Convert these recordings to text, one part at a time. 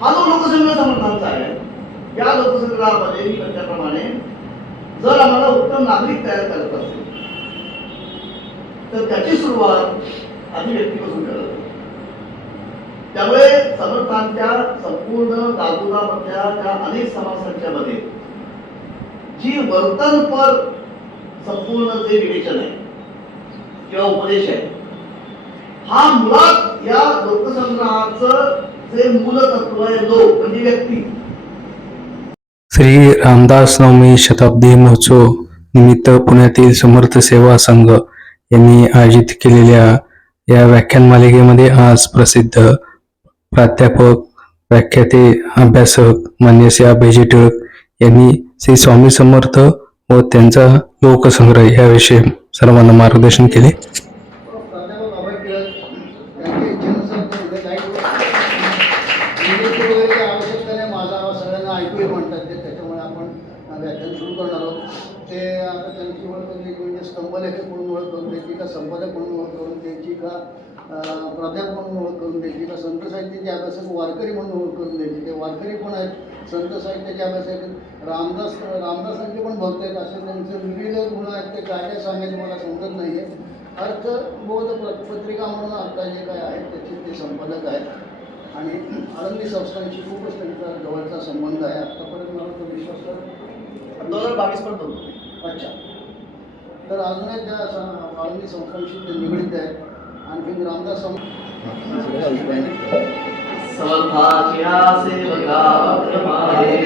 हा जो लोकसंग्रह समर्थांचा आहे, या लोकसंग्रहामध्ये मी म्हटल्याप्रमाणे जर आम्हाला उत्तम नागरिक तयार करत असेल तर त्याची सुरुवात आधी व्यक्तीपासून करत. त्यामुळे समर्थांच्या संपूर्ण दादुदामधल्या त्या अनेक समासांच्या मध्ये जी वर्तनपर संपूर्ण जे विवेचन आहे किंवा उपदेश आहे, हा मुळात या लोकसंग्रहाचं जे मूलतत्व आहे लोक म्हणजे व्यक्ती. श्री रामदास नवमी शताब्दी महोत्सव निमित्त पुण्यातील समर्थ सेवा संघ यांनी आयोजित केलेल्या या व्याख्यान मालिकेमध्ये आज प्रसिद्ध प्राध्यापक, व्याख्याते, अभ्यासक मान्य श्री अभय टिळक यांनी श्री स्वामी समर्थ व त्यांचा लोकसंग्रह याविषयी सर्वांना मार्गदर्शन केले. ते आता त्यांची ओळख म्हणजे स्तंभलेखक म्हणून ओळख करून द्यायची का, संपादक म्हणून ओळख करून द्यायची का, प्राध्यापक म्हणून ओळख करून द्यायची का, संत साहित्याचे अभ्यासक वारकरी म्हणून ओळख करून द्यायची. ते वारकरी पण आहेत, संत साहित्याचे अभ्यासक रामदासांचे पण भक्त आहेत. असे त्यांचे विविध गुण आहेत. ते काय काय सांगायचे मला समजत नाही आहे. अर्थबोध पत्रिका म्हणून आता जे काय आहेत त्याचे ते संपादक आहेत आणि आळंदी संस्थांशी खूपच त्यांचा जवळचा संबंध आहे. आत्तापर्यंत मला तो विश्वास कर 2022 पर्यंत होतो. अच्छा, तर अजूनही त्या आळंदी संस्थांशी ते निगडीत आहेत. आणखी रामदास समर्थाच्या सेवका क्रमाहे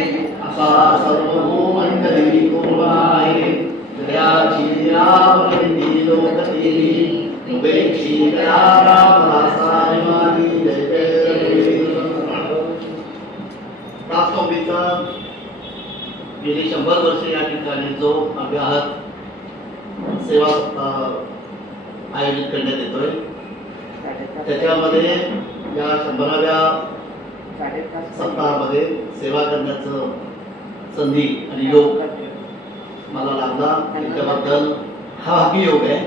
असा सर्वमंगली कोणाहे जयाची रामनिधी लोकदेवी उपेक्षी करा रामदासानी जय जय. राष्ट्रवादीचा गेली 100 वर्ष या ठिकाणी जो अभ्यास सेवा आयोजित करण्यात येतोय, त्याच्यामध्ये या 100व्या सप्ताहामध्ये सेवा करण्याचं संधी आणि योग मला लागला. त्याच्याबद्दल हा योग आहे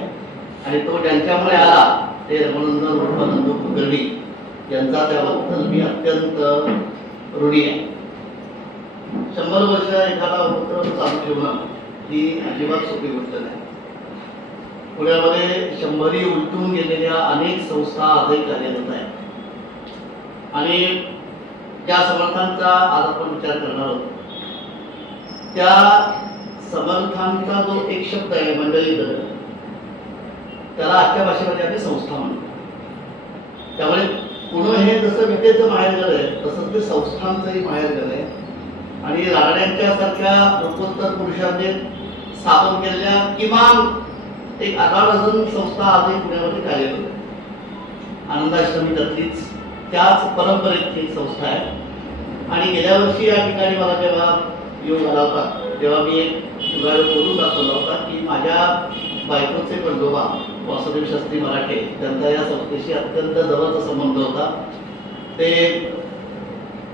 आणि तो ज्यांच्यामुळे आला ते रमणनंदन रूपानंद कुलकर्णी यांचा, त्याबद्दल मी अत्यंत ऋणी आहे. 100 वर्ष एखादा उपक्रम चालू ठेवणं ही अजिबात सोपी गोष्ट नाही. पुण्यामध्ये 100 उलटून गेलेल्या अनेक संस्था आजही कार्यरत आहेत आणि ज्या समर्थांचा आज आपण विचार करणार आहोत त्या समर्थांचा जो एक शब्द आहे मंडळी, त्याला आजच्या भाषेमध्ये आम्ही संस्था म्हणतो. त्यामुळे पुणे हे जसं विद्येचं माहेरघर आहे तसंच ते संस्थांचंही माहेरघर आहे आणि राणेंच्या सारख्या लोकोत्तर पुरुषांनी स्थापन केलेल्या किमान एक 18 डझन संस्था आजही पुण्यामध्ये कार्यरत आहे. आनंदाश्रमी त्यातलीच त्याच परंपरेची संस्था आहे. आणि गेल्या वर्षी या ठिकाणी मला जेव्हा योग आला होता तेव्हा मी एक बोलून दाखवला होता की माझ्या बायकोचे पंजोबा वासुदेव शास्त्री मराठे त्यांचा या संस्थेशी अत्यंत जवळचा संबंध होता. ते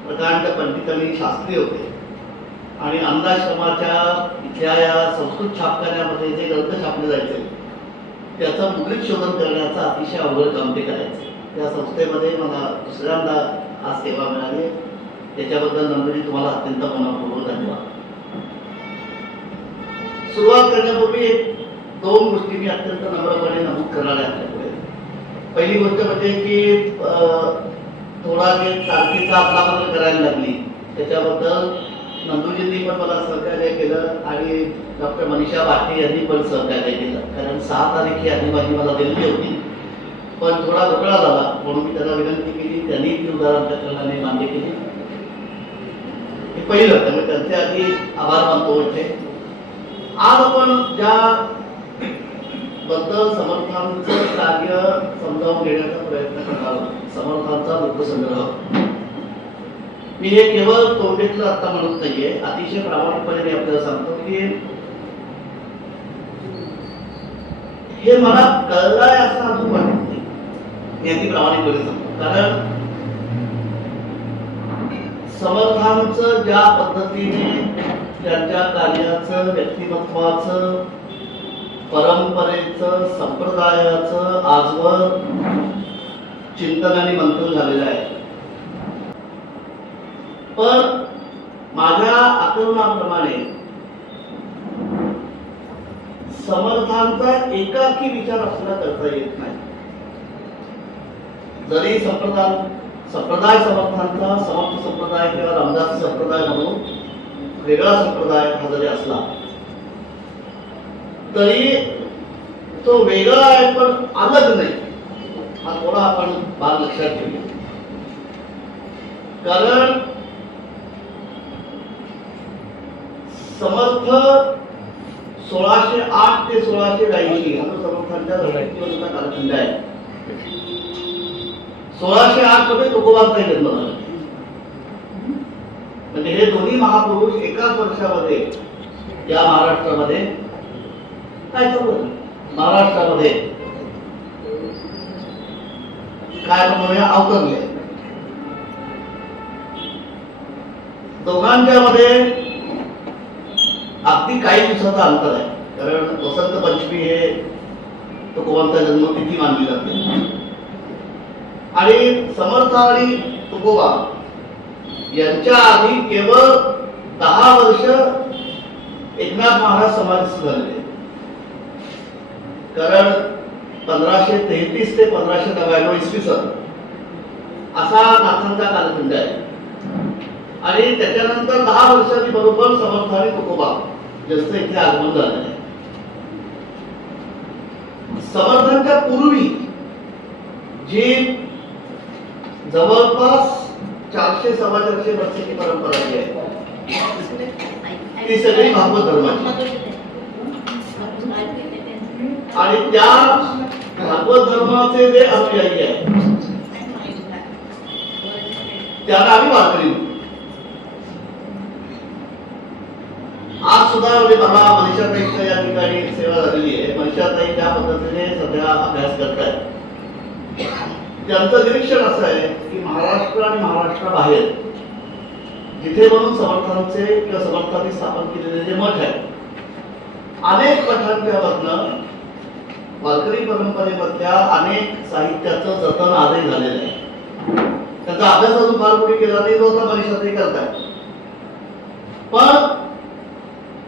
प्रकांड पंडित आणि शास्त्री होते आणि आनंदाश्रमाच्या इथल्या या संस्कृत छापखान्यामध्ये जे ग्रंथ छापले जायचे त्याचं मुद्रित शोधन करण्याचं अतिशय अवघड काम ते करायचे. त्या संस्थेमध्ये मला दुसऱ्यांदा आज सेवा मिळाली. त्याच्याबद्दल नंदनी तुम्हाला अत्यंत मनपूर्वक धन्यवाद. सुरुवात करण्यापूर्वी 2 गोष्टी मी अत्यंत नम्रपणे नमूद करणार आहे आपल्यापुढे. पहिली गोष्ट म्हणजे की थोडा वेळ तारखेचा अदलाबदल करायला लागली त्याच्याबद्दल नंदूजींनी पण मला सहकार्य केलं आणि डॉक्टर मनीषा भाटे यांनी पण सहकार्य केलं. कारण 6 तारीख ही आधी मला दिलेली होती पण थोडा घोटाळा झाला म्हणून मी त्यांना विनंती केली. त्यांनी ती उदाहरण कारणाने मान्य केली. हे पहिलं, त्यामुळे त्यांचे आधी आभार मानतो. होते आज आपण ज्या बद्दल समर्थांचं कार्य समजावून घेण्याचा प्रयत्न करणार आहोत, समर्थांचा लोकसंग्रह, मी हे केवळ तोंडेतलं आता म्हणत नाहीये. अतिशय प्रामाणिकपणे मी आपल्याला सांगतो की हे मला कळलंय असं अजून वाटत नाही. मी अगदी प्रामाणिकपणे सांगतो कारण समर्थांचं ज्या पद्धतीने त्यांच्या कार्याचं, व्यक्तिमत्वाचं, परंपरेचं, संप्रदायाचं आजवर चिंतन आणि मंथन झालेलं आहे पण माझ्या आकलनाप्रमाणे समर्थांचा एकाकी विचार आपल्याला करता येत नाही. जरी संप्रदाय समर्थांचा समर्थ संप्रदाय किंवा रामदासी संप्रदाय म्हणून वेगळा संप्रदाय हा जरी असला तरी तो वेगळा आहे पण अलग नाही, हा थोडा आपण भाग लक्षात ठेवूया. कारण समर्थ 1608 ते 1682 हा समर्थांच्या दशकाचा कालखंड आहे. 1608 मध्ये तुकोबांचा जन्म झाला. म्हणजे हे दोन्ही महापुरुष एकाच वर्षामध्ये या महाराष्ट्रामध्ये काय चालू महाराष्ट्रामध्ये काय म्हणूया अवतरले. दोघांच्या मध्ये अगदी काही दिवसाचा अंतर आहे. कारण वसंत पंचमी हे तुकोबांचा जन्मतिथी मानली जाते आणि समर्थ आणि तुकोबा यांच्या आधी केवळ 10 वर्ष एकनाथ महाराज समाधी झाले. कारण 1533 ते 1599 इसवी सन असा नाथांचा कालखंड आहे आणि त्याच्यानंतर 10 वर्षांनी बरोबर समर्थ आणि तुकोबा जास्त इथे आगमन झालेलं आहे. समर्थांच्या पूर्वी जी जवळपास 400-450 वर्षाची परंपरा जी आहे ती सगळी भागवत धर्माची आणि त्या भागवत धर्माचे जे अनुयायी आहेत त्याला आम्ही वारकरी. आज सुद्धा म्हणजे मला मनीषाताईंच्या या ठिकाणी सेवा झालेली आहे. मनीषाताई ज्या पद्धतीने सध्या अभ्यास करतायत त्यांचं निरीक्षण असं आहे की महाराष्ट्र आणि महाराष्ट्राबाहेर जिथे म्हणून समर्थांचे किंवा समर्थांनी स्थापन केलेले जे मठ आहे अनेक मठांच्यामधनं वारकरी परंपरेमधल्या अनेक साहित्याचं जतन आजही झालेलं आहे. त्याचा अभ्यास अजून फार कोणी केला नाही, तो आता मनीषाताई करतायत. पण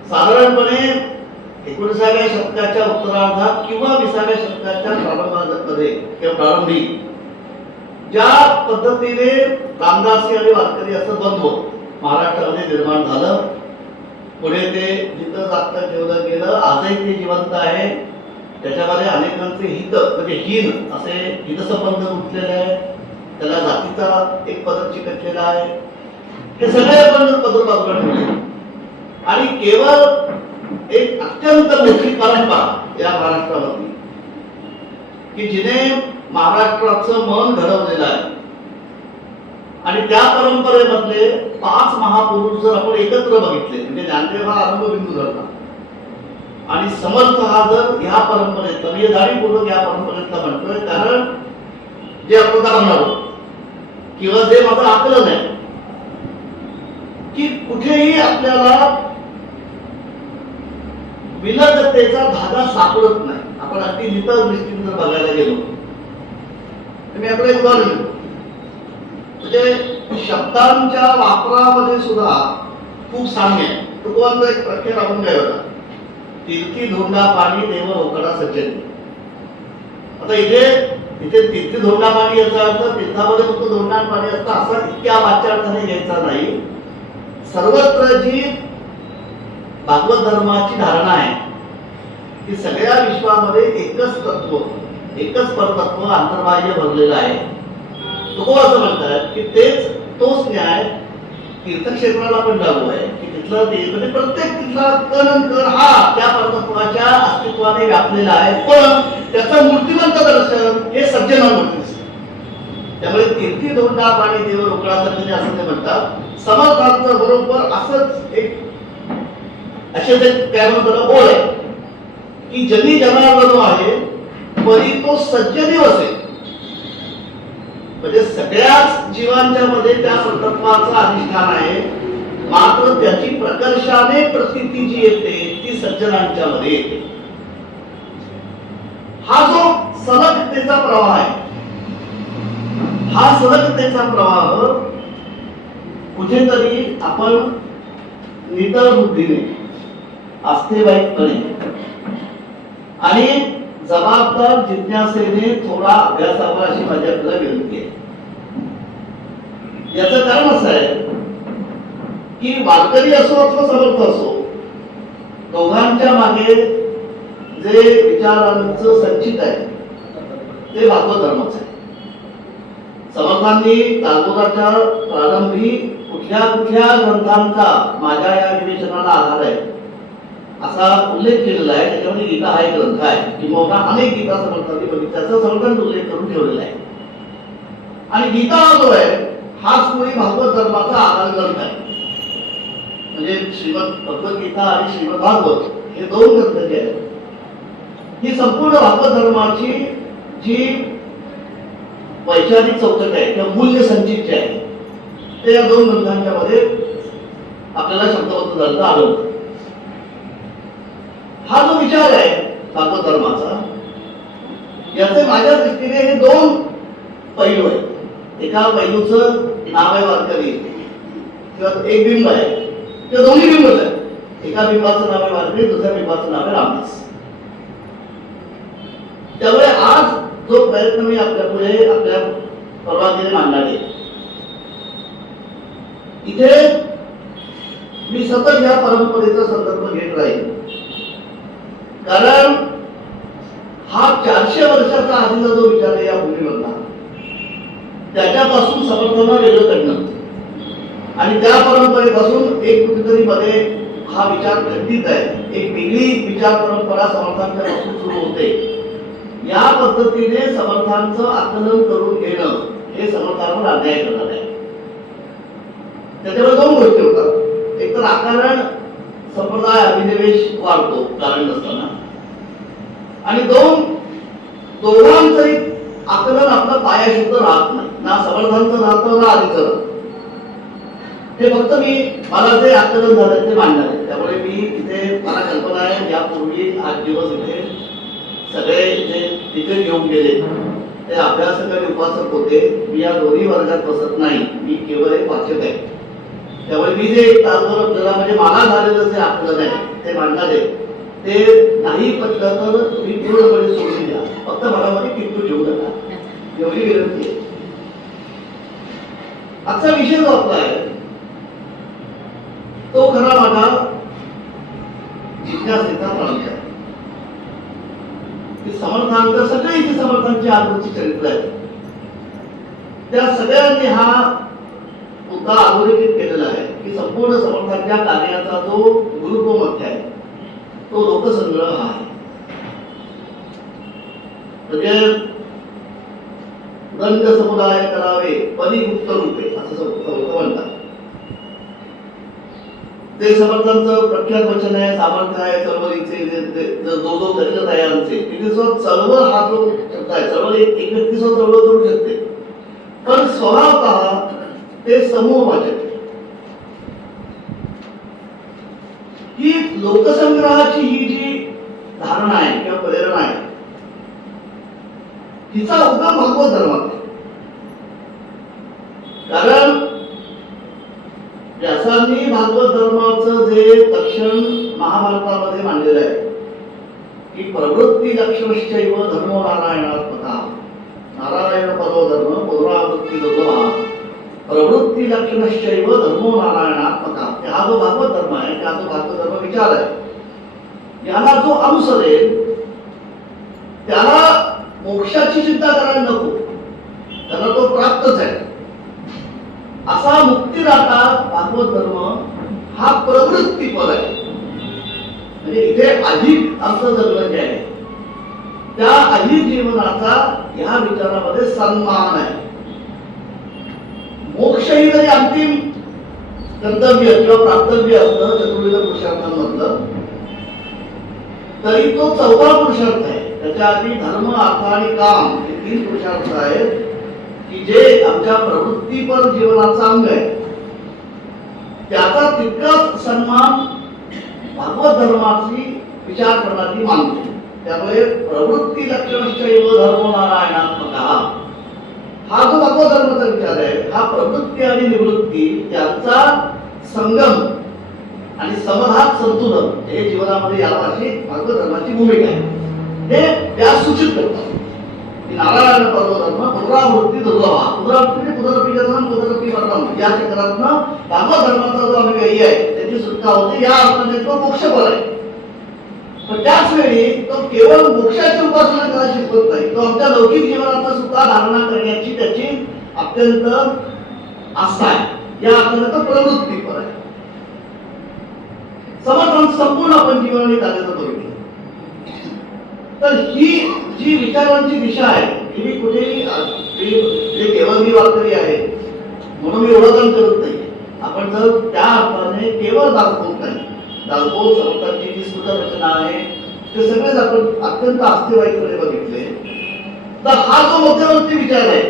साधारणपणे 19व्या शतकाच्या उत्तरार्धात किंवा 20व्या शतकाच्या प्रारंभामध्ये किंवा प्रारंभी ज्या पद्धतीने रामदासी आणि वारकरी असं बंधू महाराष्ट्रामध्ये निर्माण झालं, पुढे ते जिथं जागतं ठेवलं गेलं, आजही ते जिवंत आहे. त्याच्यामध्ये अनेकांचे हित म्हणजे हीन असे हितसंबंध गुंतलेले आहे. त्याला जातीचा एक पदर चिकटलेला आहे. हे सगळे आपण पदर बाजूला ठेवले आणि केवळ एक अत्यंत मोठी परंपरा या महाराष्ट्रामध्ये की जिने महाराष्ट्राचं मन घडवलेलं आहे आणि त्या परंपरेमधले 5 महापुरुष जर आपण एकत्र बघितले म्हणजे ज्ञानदेव हा आरंभबिंदू ठरला आणि समर्थ हा जर ह्या परंपरेतला म्हणजे जाणीवपूर्वक या परंपरेतला म्हणतोय कारण जे आपण म्हणणार किंवा जे माझं आकलन आहे की कुठेही आपल्याला विलगतेचा धागा सापडत नाही. आपण अगदी नितळ दृष्टीने जर बघायला गेलो मी आपलं एक उदाहरण देतो. म्हणजे शब्दांच्या वापरामध्ये सुद्धा खूप साम्य आहे. तुकोबांचा एक प्रख्यात अभंग आहे होता, तीर्थी धोंडा पाणी देव रोकडा सज्जन. आता इथे तीर्थी धोंडा पाणी याचा अर्थ तीर्थामध्ये फक्त धोंडा पाणी असतं असा इतक्या वाच्यार्थाने घ्यायचा नाही. सर्वत्र जी भागवत धर्माची धारणा आहे की सगळ्या विश्वामध्ये एकच तत्व एकच परतत्व अंतर्बाह्य भरलेलं आहे. तुकोबा असं म्हणतात की तोच न्याय तीर्थक्षेत्राला पण लागू आहे की तिथलं म्हणजे प्रत्येक तिथला कण हा त्या परतत्वाच्या अस्तित्वाने व्यापलेला आहे. पण त्याचं मूर्तिमंत दर्शन हे सज्जनांमध्ये दिसतं. त्यामुळे तीर्थी धोंडा पाणी देव रोकडा सज्जने असं ते म्हणतात. समर्थांचं बरोबर असंच एक असेच एक काय म्हणतो ओळ आहे की जनी जनार्दन आहे परी तो सज्जनी वसे. म्हणजे सगळ्याच जीवांच्या मध्ये त्या परतत्वाचं अधिष्ठान आहे, मात्र त्याची प्रकर्षाने प्रतीती जी येते ती सज्जनांच्या मध्ये येते. हा जो सलगतेचा प्रवाह आहे, हा सलगतेचा प्रवाह कुठेतरी आपण नितळ बुद्धीने, आस्थेवाईकपणे आणि जबाबदार जिज्ञासेने थोडा अभ्यासावर अशी माझी आपल्याला विनंती आहे. याचं कारण असं आहे की वारकरी असो अथवा समर्थ असो, दोघांच्या मागे जे विचारांचं संचित आहे ते भागवत धर्मच आहे. समर्थांनी दासबोधाच्या प्रारंभी कुठल्या कुठल्या ग्रंथांचा माझ्या या विवेचनाला आधार आहे असा उल्लेख केलेला आहे. त्याच्यामध्ये गीता हा एक ग्रंथ आहे, किंवा अनेक गीता समर्थांनी बघितल्याचा समर्थांनी उल्लेख करून ठेवलेला आहे. आणि गीता जो आहे हाच मुळी भागवत धर्माचा आधार ग्रंथ आहे. म्हणजे श्रीमद भगवद्गीता आणि श्रीमद भागवत हे दोन ग्रंथ जे आहेत, ही संपूर्ण भागवत धर्माची जी वैचारिक चौकट आहे किंवा मूल्य संचित जे आहे ते या दोन ग्रंथांच्या मध्ये आपल्याला शब्दबद्ध झालं आढळतं. हा जो विचार आहे भागवत धर्माचा, याचे माझ्या दृष्टीने हे दोन पैलू आहेत. एका पैलूचं नाव आहे वारकरी किंवा एक बिंब आहे किंवा दोन्ही बिंबच आहेत. एका बिंबाचं नाव आहे वारकरी, दुसऱ्या बिंबाचं नाव आहे रामदास. त्यामुळे आज जो प्रयत्न मी आपल्यापुढे आपल्या परवानगीने मांडणार आहे, इथे मी सतत या परंपरेचा संदर्भ घेत राहील. कारण हा 400 वर्षाचा आधीचा जो विचार आहे या भूमीमधला, त्याच्यापासून समर्थांना वेगळं काढणं आणि त्या परंपरेपासून एक कुठेतरी मध्ये हा विचार खंडित आहे, एक वेगळी विचार परंपरा समर्थांच्या पासून सुरू होते. या पद्धतीने समर्थांचं आकलन करून घेणं हे समर्थांवर अन्याय करणार आहे. त्याच्यामुळे दोन गोष्टी होतात. एक तर आकारण संप्रदाय अभिनिवेश वाढतो कारण नसताना, आणि दोघांचंही आकलन आपलं पायाशुद्ध राहत नाही, ना समर्थांचं राहतं ना आधीचं राहतं. हे फक्त मला जे आकलन झालं ते मांडणार आहे. त्यामुळे मी इथे मला कल्पना आहे यापूर्वी 8 दिवस इथे सगळे जे तिथे घेऊन गेले ते अभ्यासक आणि उपासक होते. मी या दोन्ही वर्गात बसत नाही, मी केवळ एक वाचक आहे. त्यामुळे मी जे तासभर आपल्याला म्हणजे मला झालेलं जे आकलन आहे ते मांडणार आहे, ते नाही पटलं तर तुम्ही पूर्णपणे सोडून द्या. फक्त मनामध्ये किंतु घेऊ नका, एवढी विनंती आहे. आजचा विषय जो आपला आहे तो खरा माझा जिज्ञासेचा प्रांत आहे. समर्थांचं सगळे इथे समर्थांची आजची चरित्र आहे, त्या सगळ्यांनी हा मुद्दा अधोरेखित केलेला आहे की संपूर्ण समर्थांच्या कार्याचा जो गुरुत्वमध्य आहे तो लोकसंग्रह हा आहे. म्हणजे दंड समुदाय करावे परिगुप्त रूपे असं म्हणतात. ते समर्थांचं प्रख्यात वचन आहे, सामर्थ्य आहे चळवळीचे, जो दलित आहे आमचे तिथे चळवळ हा जो शब्द आहे, चळवळ एक व्यक्ती चळवळ करू शकते, पण स्वभावतः ते समूहवाचक. ही लोकसंग्रहाची ही जी धारणा आहे किंवा प्रेरणा आहे, हिचा उगम भागवत धर्मात आहे. कारण व्यासांनी भागवत धर्माचं जे लक्षण महाभारतामध्ये मांडलेलं आहे की प्रवृत्ती लक्षणश्चैव धर्मो नारायणात्मका, नारायण परो धर्म पुनरावृत्ती दोघा, प्रवृत्ती लक्षणश्चैव धर्मो नारायणात्मका. हा जो भागवत धर्म आहे, हा जो भागवत धर्म विचार आहे, याला जो अनुसरेल त्याला मोक्षाची चिंता करायला नको, त्याला तो प्राप्तच आहे. असा मुक्तिदाता भागवत धर्म हा प्रवृत्तीपर आहे. म्हणजे इथे अधिक आमचं जगणं जे आहे त्या अधिक जीवनाचा ह्या विचारामध्ये सन्मान आहे. मोक्ष ही जरी अंतिम गंतव्य किंवा प्राप्तव्य असलं चतुर्विध पुरुषार्थांमधलं, तरी तो 4था पुरुषार्थ आहे. त्याच्या आधी धर्म, अर्थ आणि काम हे 3 पुरुषार्थ आहेत की जे आमच्या प्रवृत्तीपर जीवनाचा अंग आहे. त्याचा तितकाच सन्मान भागवत धर्माची विचार प्रणाली मानते. त्यामुळे प्रवृत्ती लक्षणश्चैव धर्मो नारायणात्मका हा जो भगवत धर्माचा विचार आहे हा प्रवृत्ती आणि निवृत्ती यांचा संगम आणि समधान संतुलन हे जीवनामध्ये याला अशी भगवत धर्माची भूमिका आहे. हे व्यास सूचित करतात की नारायण परमधर्म पुनरावृत्ती दुर्लभा पुनरावृत्ती पुनरपी जन्म पुनरपी मरणम या चक्रातनं भगवत धर्माचा जो अनुयायी आहे त्याची सुटका होते. या अर्थाने तो मोक्षफळ आहे. पण त्याच वेळी तो केवळ मोक्षाची उपासना करायला शिकवत नाही, तो आमच्या लौकिक जीवनाचा सुद्धा धारणा करण्याची त्याची अत्यंत आस्था आहे. या अर्थाने तो प्रवृत्तीपर आहे. समर्थांचं संपूर्ण आपण जीवनाने कार्याचं बघितलं तर ही जी विचारांची दिशा आहे ही कुठेही केवळ मी वारकरी आहे म्हणून मी ओळखण करत नाही. आपण जर त्या अर्थाने केवळ दासबोध नाही, दासबोध समर्थांची जी सुद्धा रचना आहे ते सगळेच आपण अत्यंत आस्थेवाईकडे बघितले तर हा जो मध्यवर्ती विचार आहे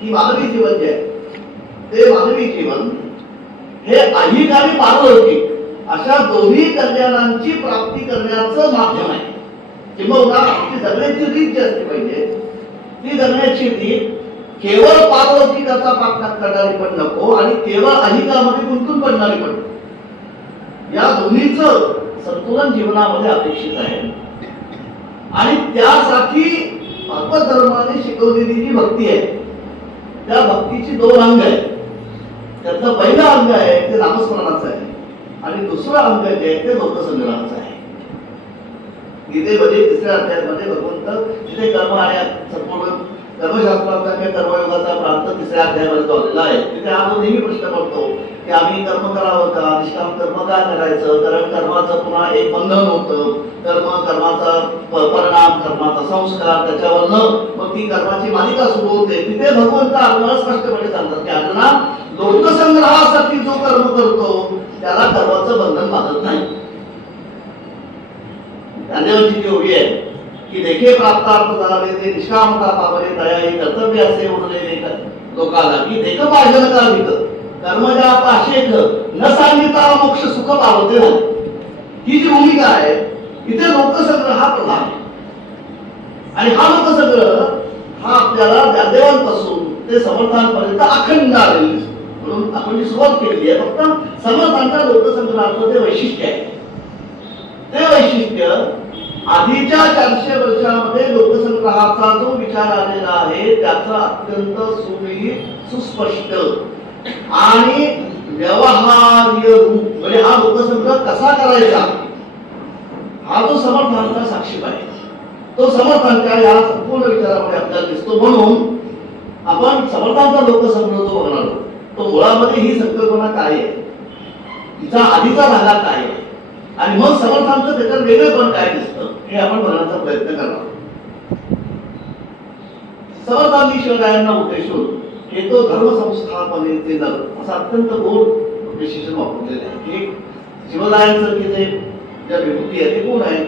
की मानवी जीवन जे आहे ते मानवी जीवन हे ऐहिक आणि पारलौकिक अशा दोन्ही कल्याणांची प्राप्ती करण्याचं माध्यम आहे. किंवा आपली जगण्याची रीत जी असली पाहिजे ती जगण्याची रीत केवळ पारलौकिकाचा पाठलाग करणारी पण नको आणि केवळ अहिकामध्ये गुंतून पडणारी पण नको. या दोन्हीचं संतुलन जीवनामध्ये अपेक्षित आहे. आणि त्यासाठी भगवत धर्माने शिकवलेली जी भक्ती आहे त्या भक्तीची दोन अंग आहेत. त्यातलं पहिलं अंग आहे ते नामस्मरणाचं आहे आणि दुसरं अंग जे आहे ते लोकसंग्रहाचं आहे. गीतेमध्ये तिसऱ्या अध्यायामध्ये भगवंत जिथे कर्म आणि संपूर्ण कर्मशास्त्राचा किंवा कर्मयोगाचा प्रांत तिसऱ्या अध्यायामध्ये जो आलेला आहे तिथे हा जो नेहमी प्रश्न पडतो की आम्ही कर्म करावं का, निष्काम कर्म का करायचं, कारण कर्माचं पुन्हा एक बंधन होतं, कर्माचा परिणाम, कर्माचा संस्कार, त्याच्यावरनं मग ती कर्माची मालिका सुरू होते. तिथे भगवंत आपल्याला स्पष्टपणे सांगतात की अर्जुना लोकसंग्रहासाठी जो कर्म करतो त्याला कर्माचं बंधन बाधत नाही. ज्ञानेवरची जी ओळी आहे की देखे प्राप्तार्थ झाले ते निष्कामता पावले दया ही कर्तव्य असे उरलेले लोकाला की देख पाहिजे का अधिक कर्मजा पाशेक न सांगिता मोक्ष सुख पावते नाही. ही जी भूमिका आहे इथे लोकसंग्रह हा प्रधान आहे. आणि हा लोकसंग्रह हा आपल्याला ज्ञानदेवांपासून ते समर्थांपर्यंत अखंड आलेली म्हणून आपण जी सुरुवात केलेली आहे. फक्त समर्थांच्या लोकसंग्रहाचं ते वैशिष्ट्य आहे. ते वैशिष्ट्य आधीच्या 400 वर्षामध्ये लोकसंग्रहाचा जो विचार आलेला आहे त्याचा अत्यंत सुस्पष्ट आणि व्यवहार्य रूप म्हणजे हा लोकसंग्रह कसा करायचा हा जो समर्थांचा साक्षी आहे तो समर्थांच्या या संपूर्ण विचारामध्ये आपल्याला दिसतो. म्हणून आपण समर्थांचा लोकसंग्रह जो बघणार तो मुळामध्ये ही संकल्पना काय आहे, तिचा आधीचा धागा काय आहे आणि मग समर्थांचं त्याच्यात वेगळेपण काय दिसतं हे आपण बघण्याचा प्रयत्न करणार. समर्थांनी शिवरायांना उद्देशून हे तो धर्मसंस्थापनेचे नर असा अत्यंत गोड विशेषण वापरलेले आहे की शिवरायांचं जे ज्या विभूती आहे ते कोण आहे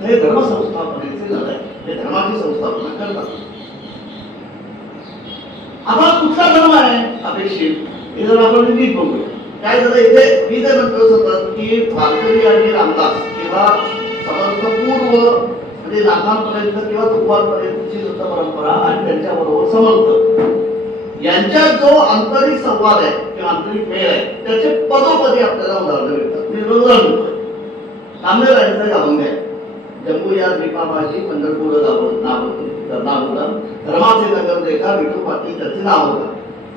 हे धर्मसंस्थापनेचे नर आहे. ते धर्माची संस्थापना करतात. आता कुठला धर्म आहे अपेक्षित हे जर आपण नीट बघूया. काय झालं इथे मी जे म्हणतो सतत की वारकरी आणि रामदास किंवा समर्थपूर्व म्हणजे नाथांपर्यंत किंवा तुकोबांपर्यंतची सुद्धा परंपरा आणि त्यांच्याबरोबर समर्थ यांच्यात जो आंतरिक संवाद आहे किंवा आंतरिक मेळ आहे त्याचे पदोपदी आपल्याला उदाहरण मिळतात. मी उदाहरण देतोय. नामदेवांचा अभंग आहे जम्मू या द्वीपामाची पंढरपूर नाव धर्माचे नगर देखा विठू पाटील त्याचे नाव होता.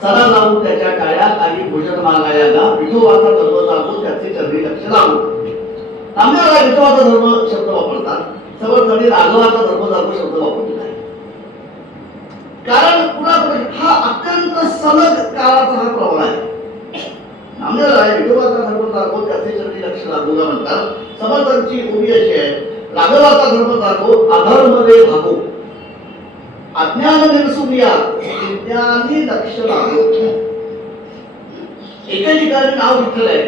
चला जाऊ त्याच्या टाळ्या काही भोजन मागाया गा विठोबाचा धर्म जागो त्याचे चरणी लक्ष लागू. नामदेव विठोबाचा धर्म शब्द वापरतात. समर्थांनी राघवाचा धर्म जागो शब्द वापरलेला आहे. कारण पुन्हा हा अत्यंत सलग काळाचा हा प्रवाह आहे. नामदेव विठोबाचा धर्म जागो त्याचे चरणी लक्ष लागू गा म्हणतात. समर्थांची उभी अशी आहे राघवाचा धर्म जागो अधर्म रे भागो अज्ञान निर्सुनिया विज्ञानी लक्ष लागो. एका ठिकाणी नाव विठ्ठल आहे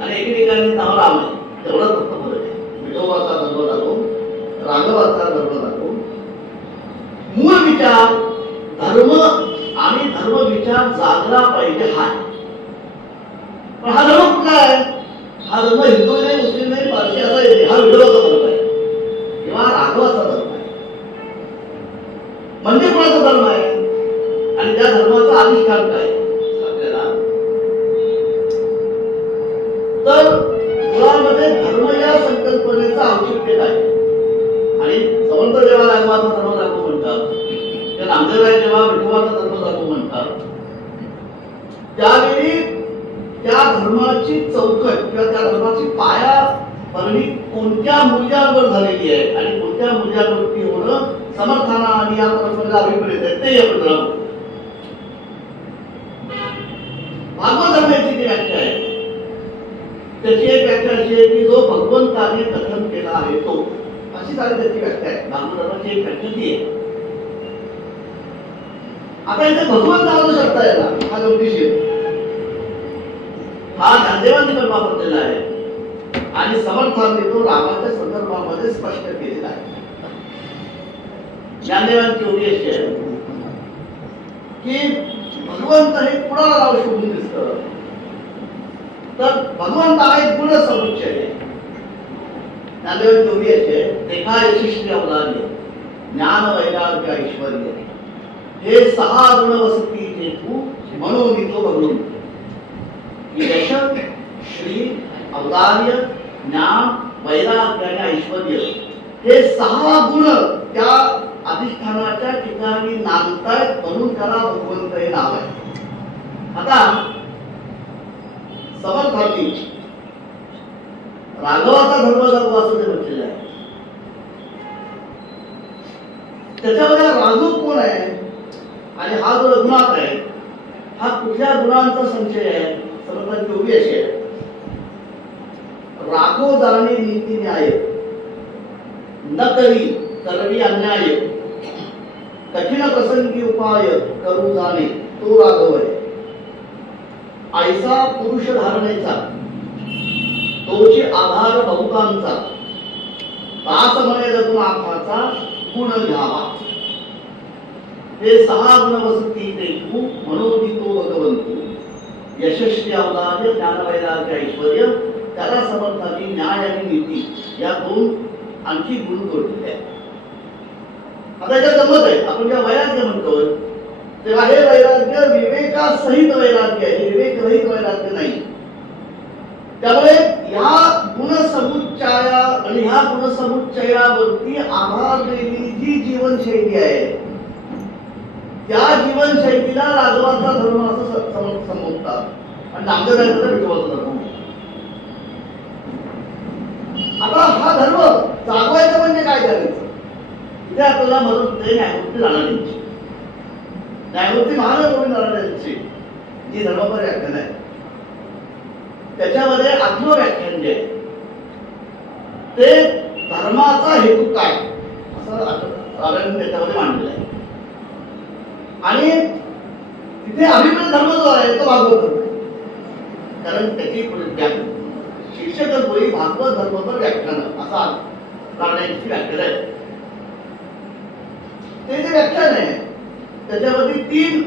आणि एका ठिकाणी नाव राम आहे. तेवढंच फक्त फरक आहे. विठोबाचा धर्म लागो राघवाचा धर्म लागो. मूळ विचार धर्म आणि धर्म विचार जागला पाहिजे हा. पण हा धर्म कुठला आहे? हा धर्म हिंदू नाही मुस्लिम नाही पारशी असा येते. हा विठोबाचा धर्म आहे किंवा राघवाचा धर्म आहे. म्हणजे कोणाचा धर्म आहे आणि त्या धर्माचा आविष्कार काय आपल्याला, तर मुळामध्ये धर्म या संकल्पनेचं औचित्य काय. आणि समर्थ देवा राघवाचा धर्म दाखव म्हणतात, त्या नामदेवराय जेव्हा विठोबाचा धर्म दाखव म्हणतात, त्यावेळी त्या धर्माची चौकट किंवा त्या धर्माची पाया भरणी कोणत्या मूल्यांवर झालेली आहे आणि कोणत्या मूल्यांवरती होणं समर्थाना आणि या परंपरेला अभिप्रेत आहे ते आपण जाणू. भागवत धर्माची जी व्याख्या आहे त्याची एक व्याख्या अशी आहे की जो भगवंताने कथन केला आहे तो, अशी सारी त्याची व्याख्या आहे. भागवत धर्माची एक व्याख्या ती आहे. आता इथे भगवंत नावाचा शब्द आहे ना, हा गमतीशीर, हा ज्ञानदेवांनी पण वापरलेला आहे आणि समर्थांनी तो रामाच्या संदर्भामध्ये स्पष्ट केलेला आहे. ज्ञानदेवांची ओळी अशी आहे की भगवंत हे कुणाला नाव शोभून दिसतं, तर भगवंत हा एक गुण समुच्चय आहे. ज्ञानदेवांची ओळी अशी आहे, देखा यशस्वी अवलार्य ज्ञान वैराग्य ऐश्वर्य हे 6 गुण वसती जेथू म्हणून तो भगवंत. यश, श्री, औदार्य, ज्ञान, वैराग्य आणि ऐश्वर्य हे 6 गुण त्या अधिष्ठानाच्या ठिकाणी नांदतायत म्हणून त्याला भगवंत हे नाव आहे. आता समर्थांनी राघवाचा धर्म दाखव असं ते म्हटलेलं आहे. त्याच्यामध्ये राघव कोण आहे आणि हा जो रघुनाथ आहे हा कुठल्या गुणांचा संचय आहे. समर्थांची ओळी अशी आहे, राघव जाणे नीती न्याय न करी करवी अन्याय कठीण प्रसंगी उपाय करू जाणे तो राघव आहे. ऐसा पुरुष धारणेचा तोची आधार बहुतांचा दास म्हणे रघु नाथाचा गुण घ्यावा. हे 6 गुण वसती देखू म्हणून तो भगवंतू. यशस्वी अवधार्य ज्ञान वैराग्य ऐश्वर्य त्याला समर्थांनी न्याय आणि नीती या 2 आणखी गुण जोडलेले आहेत. आता याच्यात गंमत आहे, आपण जेव्हा वैराग्य म्हणतोय तेव्हा हे वैराग्य विवेकासहित वैराग्य आहे, विवेकरहित वैराग्य नाही. त्यामुळे ह्या गुणसमुच्चया आणि ह्या गुणसमुच्चयावरती आधार देणारी जी जीवनशैली आहे त्या जीवनशैलीला राघवाचा धर्म असं संबोधतात आणि नामदेवाचा विठोबाचा धर्म. आता हा धर्म जागवायचा म्हणजे काय करायचं, इथे आपल्याला मदत होते न्यायमूर्ती राणांची. न्यायमूर्ती महानगोविंद राणांची जी धर्मपर व्याख्यान आहे त्याच्यामध्ये 8वं व्याख्यान जे आहे ते धर्माचा हेतू काय असं राणांनी त्याच्यामध्ये मांडलेलं आहे. आणि तिथे अभिप्रेत धर्म जो आहे तो भागवत धर्म आहे, कारण त्याची शीर्षकच होई भागवत धर्मपर व्याख्यान असा राणांची व्याख्यान आहे. ते जे व्याख्यान आहे त्याच्यामध्ये 3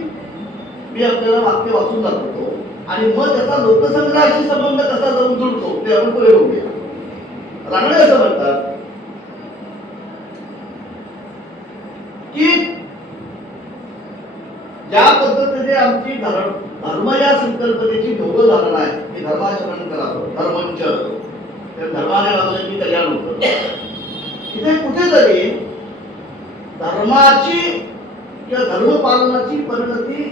मी आपल्याला वाक्य वाचून दाखवतो आणि मग त्याचा लोकसंग्रहाशी संबंध कसा जाऊन जुळतो ते आपण पुढे बघूया. रानडे असं म्हणतात की ज्या पद्धतीने आमची धर्म या संकल्पनेची ढोबधारणा आहे की धर्माचरण करावं, धर्मंच धर्माने वागलं की कल्याण होतं. इथे कुठेतरी धर्माची किंवा धर्मपालनाची परिणती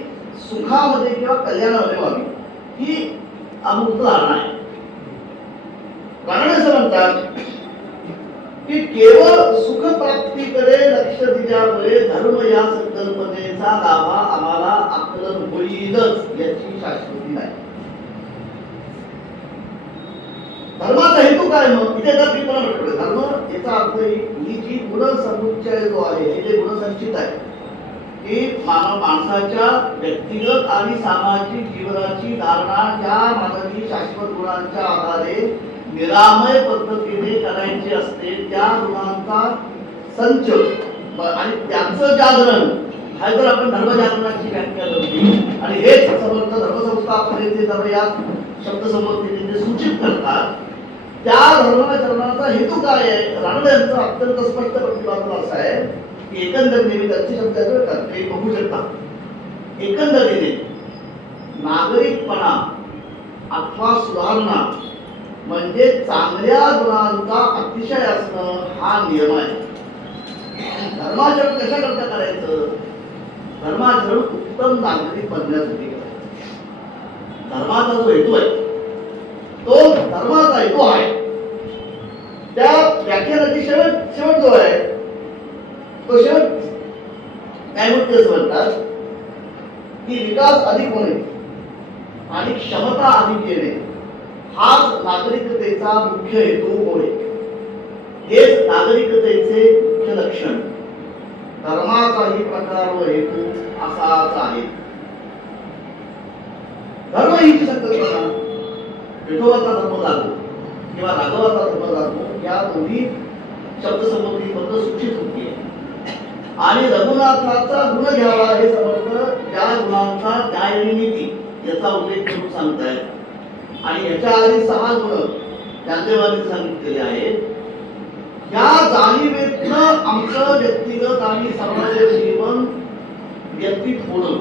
सुखामध्ये किंवा कल्याणामध्ये व्हावी ही अमूर्त धारणा आहे. रानडे असं म्हणतात की केवळ सुखप्राप्तीकडे लक्ष दिल्यामुळे धर्म या संकल्पनेचा लाभा आम्हाला आकलन होईलच याची शाश्वती नाही. धर्माचा हेतू काय मग इथे तर मी पण म्हटलं धर्म याचा अर्थ ही जी गुणसमुच्चय जो आहे हे जे गुणसंचित आहे की माणसाच्या व्यक्तिगत आणि सामाजिक जीवनाची धारणा ज्या मानवी शाश्वत गुणांच्या आधारे निरामय पद्धतीने करायची असते त्या गुणांचा संच आणि त्यांचं जागरण हा जर आपण धर्मजागरणाची व्याख्या करतो आणि हेच समर्थ धर्मसंस्था आपण या शब्दसंपत्तीने सूचित करतात. त्या धर्माचरणाचा हेतू काय आहे रानडे यांचं अत्यंत स्पष्ट प्रतिपादन असं आहे की एकंदर त्यांची शब्द ते बघू शकता एकंदरीने नागरिकपणा अथवा सुधारणा म्हणजे चांगल्या गुणांचा अतिशय असणं हा नियम आहे. धर्माचरण कशा करता करायचं? धर्माचरण उत्तम नागरिक बनण्यासाठी करायचं. धर्माचा जो हेतू आहे तो धर्माचा हेतू आहे. त्या व्याख्यानाची शेवट जो आहे तो शेवट न्यायमूर्ती म्हणतात की विकास अधिक होणे आणि क्षमता अधिक येणे हाच नागरिकतेचा मुख्य हेतू होय. हेच नागरिकतेचे मुख्य लक्षण. धर्माचाही प्रकार व हेतू असाच आहे. धर्म ही जी संकल्पना विठोबाचा धर्म लागू किंवा राघवाचा धर्म लागू या दोन्ही शब्दसंबंधीबद्दल सूचित होती आणि रघुनाथाचा गुण घ्यावा हे समर्थ त्या गुणांचा न्याय आणि नीती याचा उल्लेख करून सांगतायत. आणि याच्या आधी 6 गुण ज्ञानदेवांनी सांगितलेले आहेत. या जाणीवेतनं आमचं व्यक्तिगत आणि सामाजिक जीवन व्यतीत होणं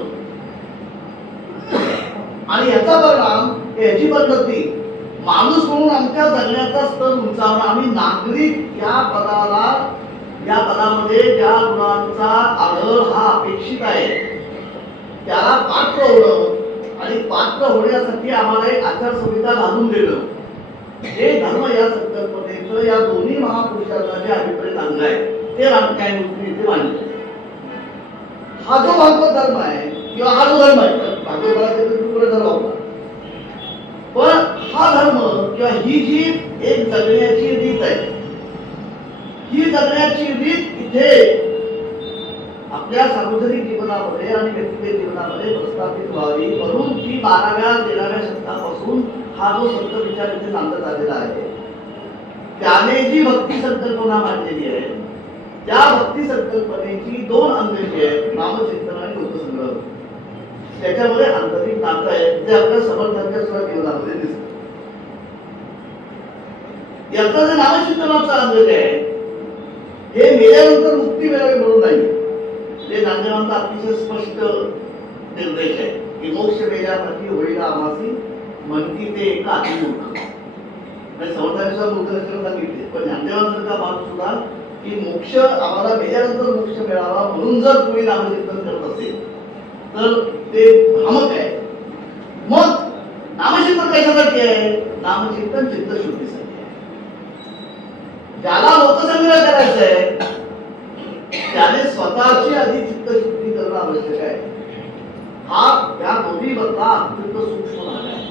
आणि याचा परिणाम याची पद्धती माणूस म्हणून आमच्या जगण्याचा स्तर उंचावणं. आम्ही नागरिक या पदामध्ये ज्या गुणांचा आढळ हा अपेक्षित आहे त्याला पात्र होणं आणि पात्र होण्यासाठी आम्हाला एक आचारसंहिता घालून देणं हे धर्म या संकल्पनेचं या दोन्ही महापुरुषांना जे अभिप्रेत अंग आहे ते न्यायमूर्ती इथे मांडले. हा जो भागवत धर्म आहे किंवा हा जो धर्म आहे भागवताचे धर्म होता पण हा धर्म किंवा ही जी एक जगण्याची रीत आहे ही जगण्याची रीत इथे आपल्या सार्वजनिक जीवनामध्ये आणि व्यक्तिगत जीवनामध्ये प्रस्थापित व्हावी म्हणून ती 12व्या-13व्या शतकापासून हा जो संत विचार इथे मांडण्यात आलेला आहे. त्याने जी भक्ती संकल्पना मांडलेली आहे त्या भक्ती संकल्पनेची 2 अंग जी आहेत नामचिंतन आणि लोकसंग्रह त्याच्यामध्ये आंतरिक नातं आहे जे आपल्या समर्थांच्या सुद्धा जीवनामध्ये दिसतं. याचं जे नामचिंतनाचं अंग जे आहे हे मेल्यानंतर मुक्ती मिळावी म्हणून नाही. ते ज्ञानदेवांचा अतिशय स्पष्ट निर्देश आहे की मोक्ष मेल्याप्रती होईल आमासी म्हणती ते एका अतिमूर्ख. समर्थांनी सुद्धा मूर्ख लक्षण सांगितले पण ज्ञानदेवांसारखा माणूस सुद्धा की मोक्ष आम्हाला मेल्यानंतर मोक्ष मिळावा म्हणून जर कोणी नामचिंतन करत असेल तर ते भ्रामक आहे. मग नामचिंतन कशासाठी आहे? नामचिंतन चित्तशुद्धीसाठी आहे. ज्याला लोकसंग्रह करायचा आहे त्याने स्वतःची आधी चित्तशुद्धी करणं आवश्यक आहे. हा या दोन्ही बद्दल अत्यंत सूक्ष्म भाग आहे.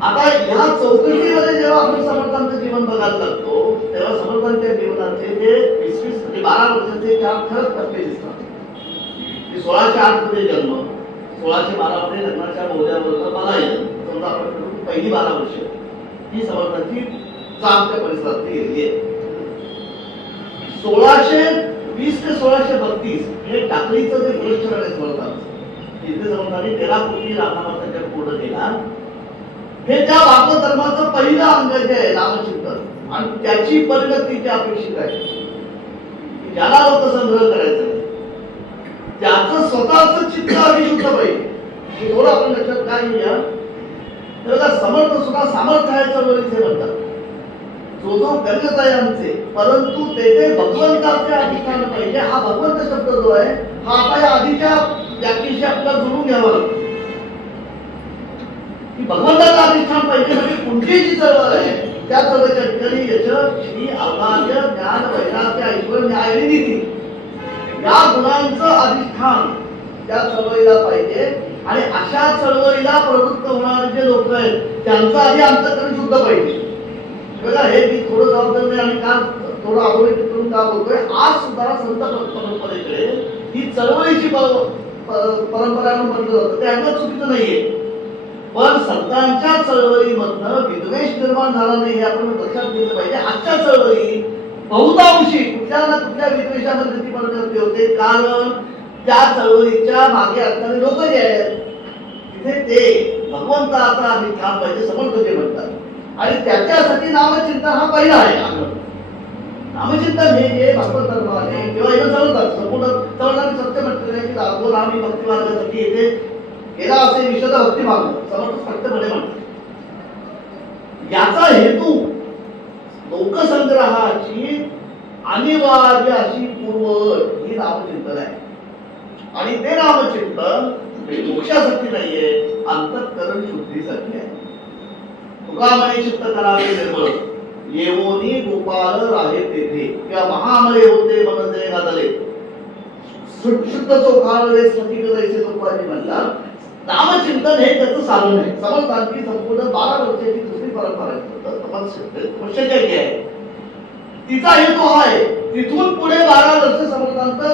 आता ह्या चौकटीमध्ये जेव्हा आपण समर्थांचं जीवन बघायला लागतो तेव्हा समर्थांच्या जीवनाचे जे 20 म्हणजे 12 वर्षाचे 4 ठळक टप्पे दिसतात. 1608 मध्ये जन्म, 1612 मध्ये लग्नाच्या बोहल्यावर पलायन, समजा आपण पहिली 12 वर्ष ही समर्थांची चांगल्या परिसरातली गेलेली आहे. 1620 ते 1632 हे टाकळीचं जे पुरस्कार आहे समर्थांचं तिथे समर्थांनी 13 कोटी रामनामाचा जप पूर्ण केला. हे त्या भागवत धर्माचं पहिलं अंग जे आहे नामचिंतन आणि त्याची परिणती जी अपेक्षित आहे ज्याला लोकसंग्रह करायचा आहे त्याचं स्वतःचं चित्त आधी शुद्ध पाहिजे. थोडं आपण लक्षात काय घेऊया तर समर्थ सुद्धा सामर्थ्य आहे चळवळीचे म्हणतात. जो जो गणित आहे आमचे परंतु तेथे भगवंताचे अधिष्ठान पाहिजे. हा भगवंत शब्द जो आहे हा आता या आधीच्या व्याख्येशी आपल्याला जोडून घ्यावा लागतो की भगवंताचं अधिष्ठान पाहिजे. म्हणजे कोणती जी चळवळ आहे त्या चळवळीच्या ठिकाणी यश श्री अवगाह्य ज्ञान वैराग्य ऐश्वर न्याय आणि नीती या गुणांचं अधिष्ठान त्या चळवळीला पाहिजे. आणि अशा चळवळीला प्रवृत्त होणारे जे लोक आहेत त्यांचं आधी अंतःकरण शुद्ध पाहिजे. बघा हे मी थोडं जबाबदार नाही आणि का थोडं अधोरेखित करून का बोलतोय. आज सुद्धा संत परंपरेकडे ही चळवळीची परंपरा म्हटलं जातं ते अजिबात चुकीचं नाहीये पण संतांच्या चळवळीमधनं विद्वेष निर्माण झाला नाही हे आपण लक्षात घेतलं पाहिजे. आजच्या चळवळी बहुतांशी कुठल्या ना कुठल्या विद्वेषामध्ये गतीपणावरती होते कारण त्या चळवळीच्या मागे असणारे लोक जे आहेत तिथे ते भगवंताचा अधिष्ठान पाहिजे समर्थ जे म्हणतात आणि त्याच्यासाठी नामचिंतन हा पहिला आहे. नामचिंतन हे जे भागवत धर्माने किंवा इथं समजतात संपूर्ण समजणारे सत्य म्हटलेलं आहे की राघव राम ही भक्ती मार्गासाठी येथे गेला असे विशद भक्ती मार्ग समर्थ स्पष्टपणे म्हणतात. याचा हेतू लोकसंग्रहाची अनिवार्य अशी पूर्व ही नामचिंतन आहे. आणि ते नामचिंतन मोक्षासाठी नाहीये, अंतःकरण शुद्धीसाठी आहे. तुका म्हणे चित्त करावे निर्मळ येवोनी गोपाल राहे तेथे किंवा महामळे होते मनजे गादले शुद्ध चोखाळले स्फटिक जैसे तुकाजी म्हणला. नामचिंतन हे त्याचं साधन आहे. समर्थांची संपूर्ण 12 वर्षाची दुसरी परंपरा तपश्चर्या आहे. तिचा हेतू आहे तिथून पुढे 12 वर्ष समर्थांचं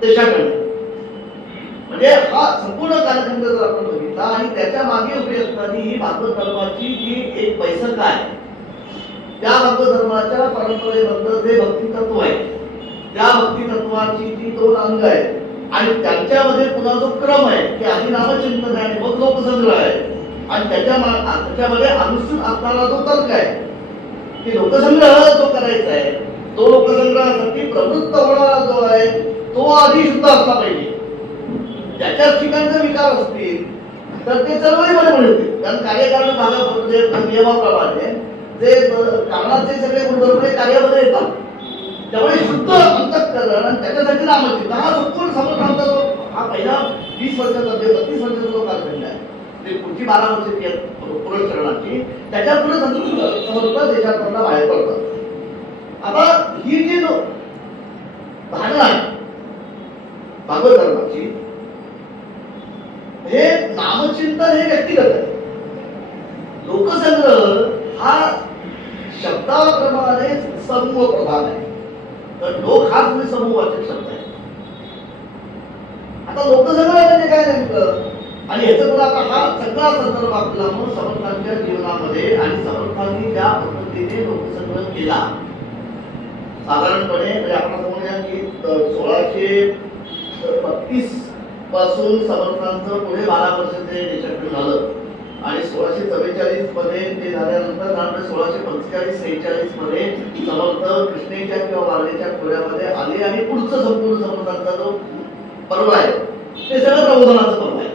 देशाकडे म्हणजे हा संपूर्ण कालखंड जर आपण बघितला आणि त्याच्या मागे उभी असणारी ही भागवत धर्माची जी एक बैसक आहे, त्या भागवत धर्माच्या परंपरेबद्दल जे भक्ती तत्व आहे, त्या भक्ती तत्वाची जी 2 अंग आहेत आणि त्यांच्यामध्ये पुन्हा जो क्रम आहे की आधी नामचिंतन आहे मग लोकसंग्रह आहे आणि त्याच्यामध्ये अनुसून असणारा जो तर्क आहे की लोकसंग्रह जो करायचा आहे तो लोकसंग्रहासाठी प्रवृत्त होणारा जो आहे तो आधी शुद्ध असला पाहिजे. ज्याच्या ठिकाणचे विकार असतील तर ते चळवळीमध्ये मिळतील. कारण कार्यकारण भागामध्ये नियमाप्रमाणे जे कारणाचे सगळे गुणधर्म कार्यामध्ये येतात. त्यामुळे शुद्ध अंतःकरण आणि त्याच्यासाठी नामचिंतन हा संपूर्ण समर्थांचा जो हा पहिला 20 वर्षाचा 32 वर्षाचा जो कालखंड आहे ते पुढची 12 वर्षाची पुनर्चरणाची त्याच्या पुढे समर्थ देशातून बाहेर पडतात. आता ही जी धारणा आहे भागवत धर्माची हे नामचिंतन हे व्यक्तिगत आहे. लोकसंग्रह हा शब्दाप्रमाणे समूह प्रधान आहे. तर लोक हा तुम्ही समूहवाचक शब्द आहे. आता लोकसंग्रह म्हणजे काय नेमकं आणि ह्याचं पण आता हा सगळा संदर्भ आपला म्हणून समर्थांच्या जीवनामध्ये आणि समर्थांनी ज्या पद्धतीने लोकसंग्रह केला साधारणपणे म्हणजे आपण समजूया की 1632 पासून समर्थांचं पुढे 12 वर्ष ते देशातून झालं आणि 1644 मध्ये ते झाल्यानंतर 1645-46 मध्ये समर्थ कृष्णेच्या किंवा वारणेच्या खोऱ्यामध्ये आले आणि पुढचं संपूर्ण समर्थांचा जो पर्व आहे ते सगळं प्रबोधनाचं पर्व आहे.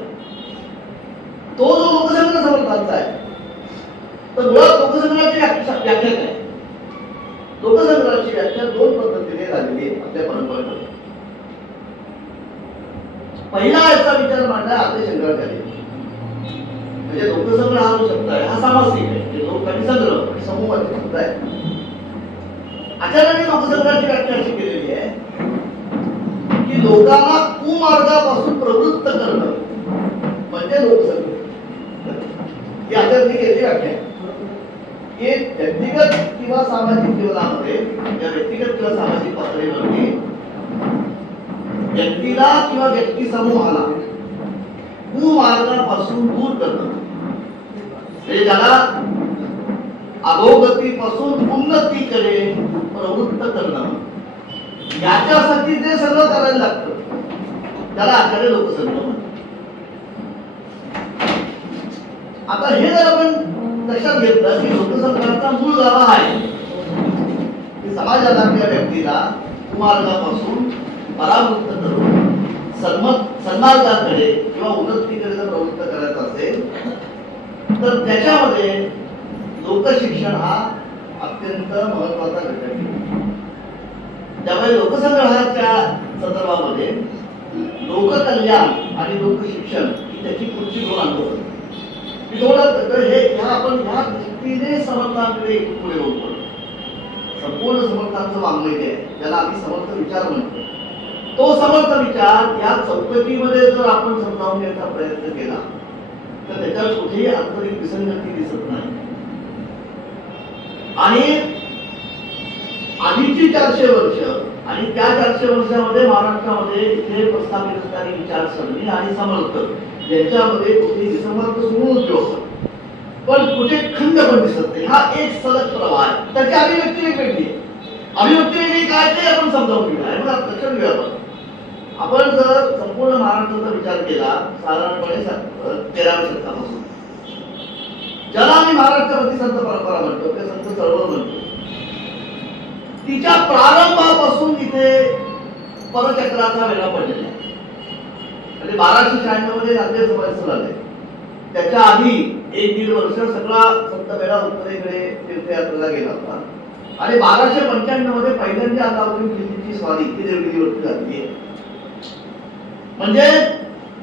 तो जो लोकसंग्रह समर्थांचा आहे तर मुळात लोकसंग्रहाची व्याख्या काय? लोकसंग्रहाची व्याख्या 2 पद्धतीने झालेली आहे आपल्या परंपरेमध्ये. पहिला याचा विचार मांडला आद्य शंकराचार्य म्हणजे लोकसंग्रह हा जो शब्द आहे हा सामासिक आहे. लोक आणि संग्रह आणि समूहाचे शब्द आहे. आचार्यांनी लोकसंग्रहाची व्याख्या अशी केलेली आहे की लोकांना कुमार्गापासून प्रवृत्त करणं म्हणजे लोकसंग्रह. ही आचार्यांनी केलेली व्याख्या आहे की व्यक्तिगत किंवा सामाजिक जीवनामध्ये या व्यक्तिगत किंवा सामाजिक पातळीवरती व्यक्तीला किंवा व्यक्ती समूहाला कुमार्गापासून दूर करणं म्हणजे ज्याला अधोगतीपासून उन्नतीकडे प्रवृत्त करणं याच्यासाठी जे सगळं करायला लागतं त्याला आचार्य लोकसंग्रह म्हणतात. आता हे जर आपण लक्षात घेतलं की लोकसंग्रहाचा मूळ गाभा आहे की समाजातल्या व्यक्तीला कुमार्गापासून परावृत्त करून सन्मार्गाकडे किंवा उन्नतीकडे जर प्रवृत्त करायचं असेल तर त्याच्यामध्ये लोकशिक्षण हा अत्यंत महत्वाचा घटक आहे. त्यामुळे लोकसंग्रहाच्या संदर्भामध्ये लोककल्याण आणि लोकशिक्षण ही त्याची पुढची 2 अंग होती. हे आपण ह्या दृष्टीने समर्थांकडे पुढे होतो. संपूर्ण समर्थांचं वाङ्मय आहे ज्याला आम्ही समर्थ विचार म्हणतो. तो समर्थ विचार या चौकटीमध्ये जर आपण समजावून घ्यायचा प्रयत्न केला तर त्याच्यात कुठेही आंतरिक विसंगती दिसत नाही. आणि आधीची 400 वर्ष आणि त्या 400 वर्षामध्ये महाराष्ट्रामध्ये इथे प्रस्थापित असणारी विचारसरणी आणि समर्थ यांच्यामध्ये कुठे विसंवाद सुरू होतो पण कुठे खंड पण दिसत नाही. हा एक सलग प्रवाह आहे. त्याची अभिव्यक्ती वेगवेगळी आहे. अभिव्यक्ती वेगळी काय ते आपण समजावून घेऊया. लक्षात घेऊया. आपण जर संपूर्ण महाराष्ट्राचा विचार केला साधारणपणे 13व्या शतकापासून ज्याला आम्ही महाराष्ट्रामध्ये संत परंपरा म्हणतो ते संत चळवळ म्हणतो तिच्या प्रारंभापासून इथे परचक्राचा वेळा पडलेला आहे. म्हणजे 1296 मध्ये राज्य समावेश झाले. त्याच्या आधी 1-1.5 वर्ष सगळा संत मेळा उत्तरेकडे तीर्थयात्रेला गेला होता आणि 1295 मध्ये पहिल्यांदा अलाउद्दीन खिलजीची स्वारी ही देवगिरीवरती झाली. म्हणजे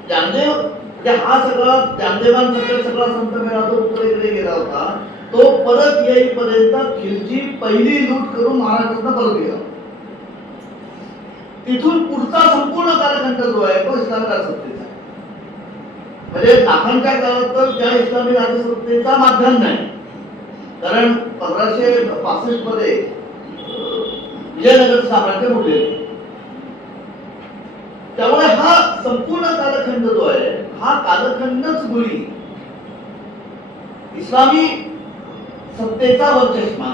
ज्ञानदेव म्हणजे हा सगळा ज्ञानदेवांचा सगळा संत मेळा जो उत्तरेकडे गेला होता तो परत येईपर्यंत खिलजी पहिली लूट करून महाराष्ट्रात परत गेला. तिथून पुढचा संपूर्ण कालखंड जो आहे तो इस्लामी राजसत्तेचा. म्हणजे नाथांच्या काळात तर त्या इस्लामी राजसत्तेचा माध्यम नाही, कारण 1565 मध्ये विजयनगर साम्राज्य उठले. त्यामुळे हा संपूर्ण कालखंड जो आहे हा कालखंडच मुळी इस्लामी सत्तेचा वरचष्मा,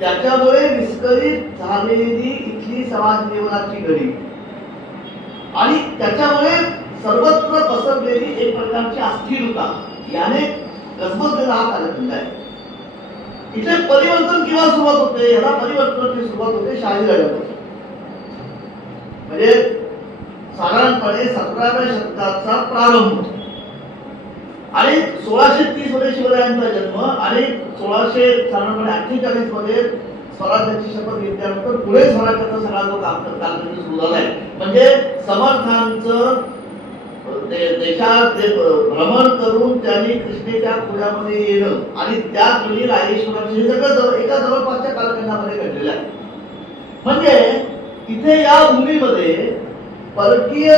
त्याच्यामुळे विस्कळीत झालेली इथली समाज जीवनाची घडी आणि त्याच्यामुळे सर्वत्र पसरलेली एक प्रकारची अस्थिरता याने गजबजलेला हा कालखंड आहे. इथे परिवर्तन किंवा सुरुवात होते, याला परिवर्तनाची सुरुवात होते शाही राजापासून. म्हणजे साधारणपणे 17व्या शतकाचा प्रारंभ आणि 1630 मध्ये शिवरायांचा जन्म आणि 1648 मध्ये स्वराज्याची शपथ घेतल्यानंतर पुढे स्वराज्याचा सगळा जो कालखंड सुरू झालाय. म्हणजे समर्थांचं देशात भ्रमण करून त्यांनी कृष्णेच्या खोऱ्यामध्ये येणं आणि त्याच वेळी राजेश्वरांचं हे सगळं एका जवळपासच्या कालखंडामध्ये घडलेलं आहे. म्हणजे इथे या भूमीमध्ये परकीय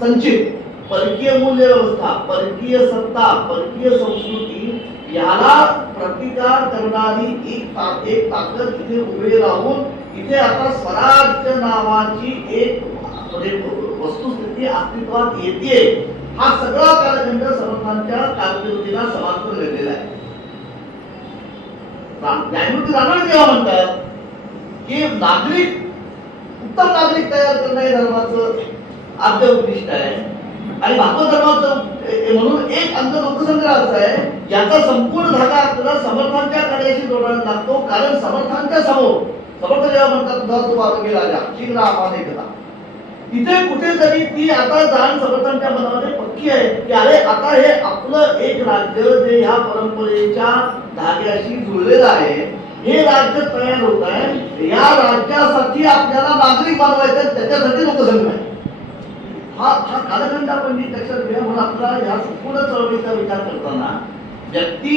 संचित, परकीय मूल्य व्यवस्था, परकीय सत्ता, परकीय संस्कृती याला प्रतिकार करणारी एक ताकद इथे उभे राहून इथे आता स्वराज्य नावाची एक वस्तुस्थिती अस्तित्वात येते. हा सगळा कालखंड समर्थांच्या कारकिर्दीला समांतर घडलेला आहे. न्यायमूर्ती रानडे जेव्हा म्हणतात की नागरिक उत्तम नागरिक तयार करणं हे धर्माचं आद्य उद्दिष्ट आहे आणि भागवत धर्माचं म्हणून एक अंग लोकसंग्रहाचा आहे, याचा संपूर्ण धागा आपल्याला समर्थांच्या कार्याशी जोडायला लागतो. कारण समर्थांच्या समोर समर्थ जेव्हा म्हणतात तुझा तो आरोग्य राजा शीघ्र आव्हाने करा, तिथे कुठेतरी ती आता जाण समर्थांच्या मनामध्ये पक्की आहे की अरे आता हे आपलं एक राज्य जे ह्या परंपरेच्या धाग्याशी जुळलेलं आहे, हे राज्य तयार होत आहे, या राज्यासाठी आपल्याला नागरिक बनवायचं, त्याच्यासाठी लोकसंघ आहे. हा कालखंड आपण लक्षात घ्या. म्हणून आपला या संपूर्ण चळवळीचा विचार करताना व्यक्ती,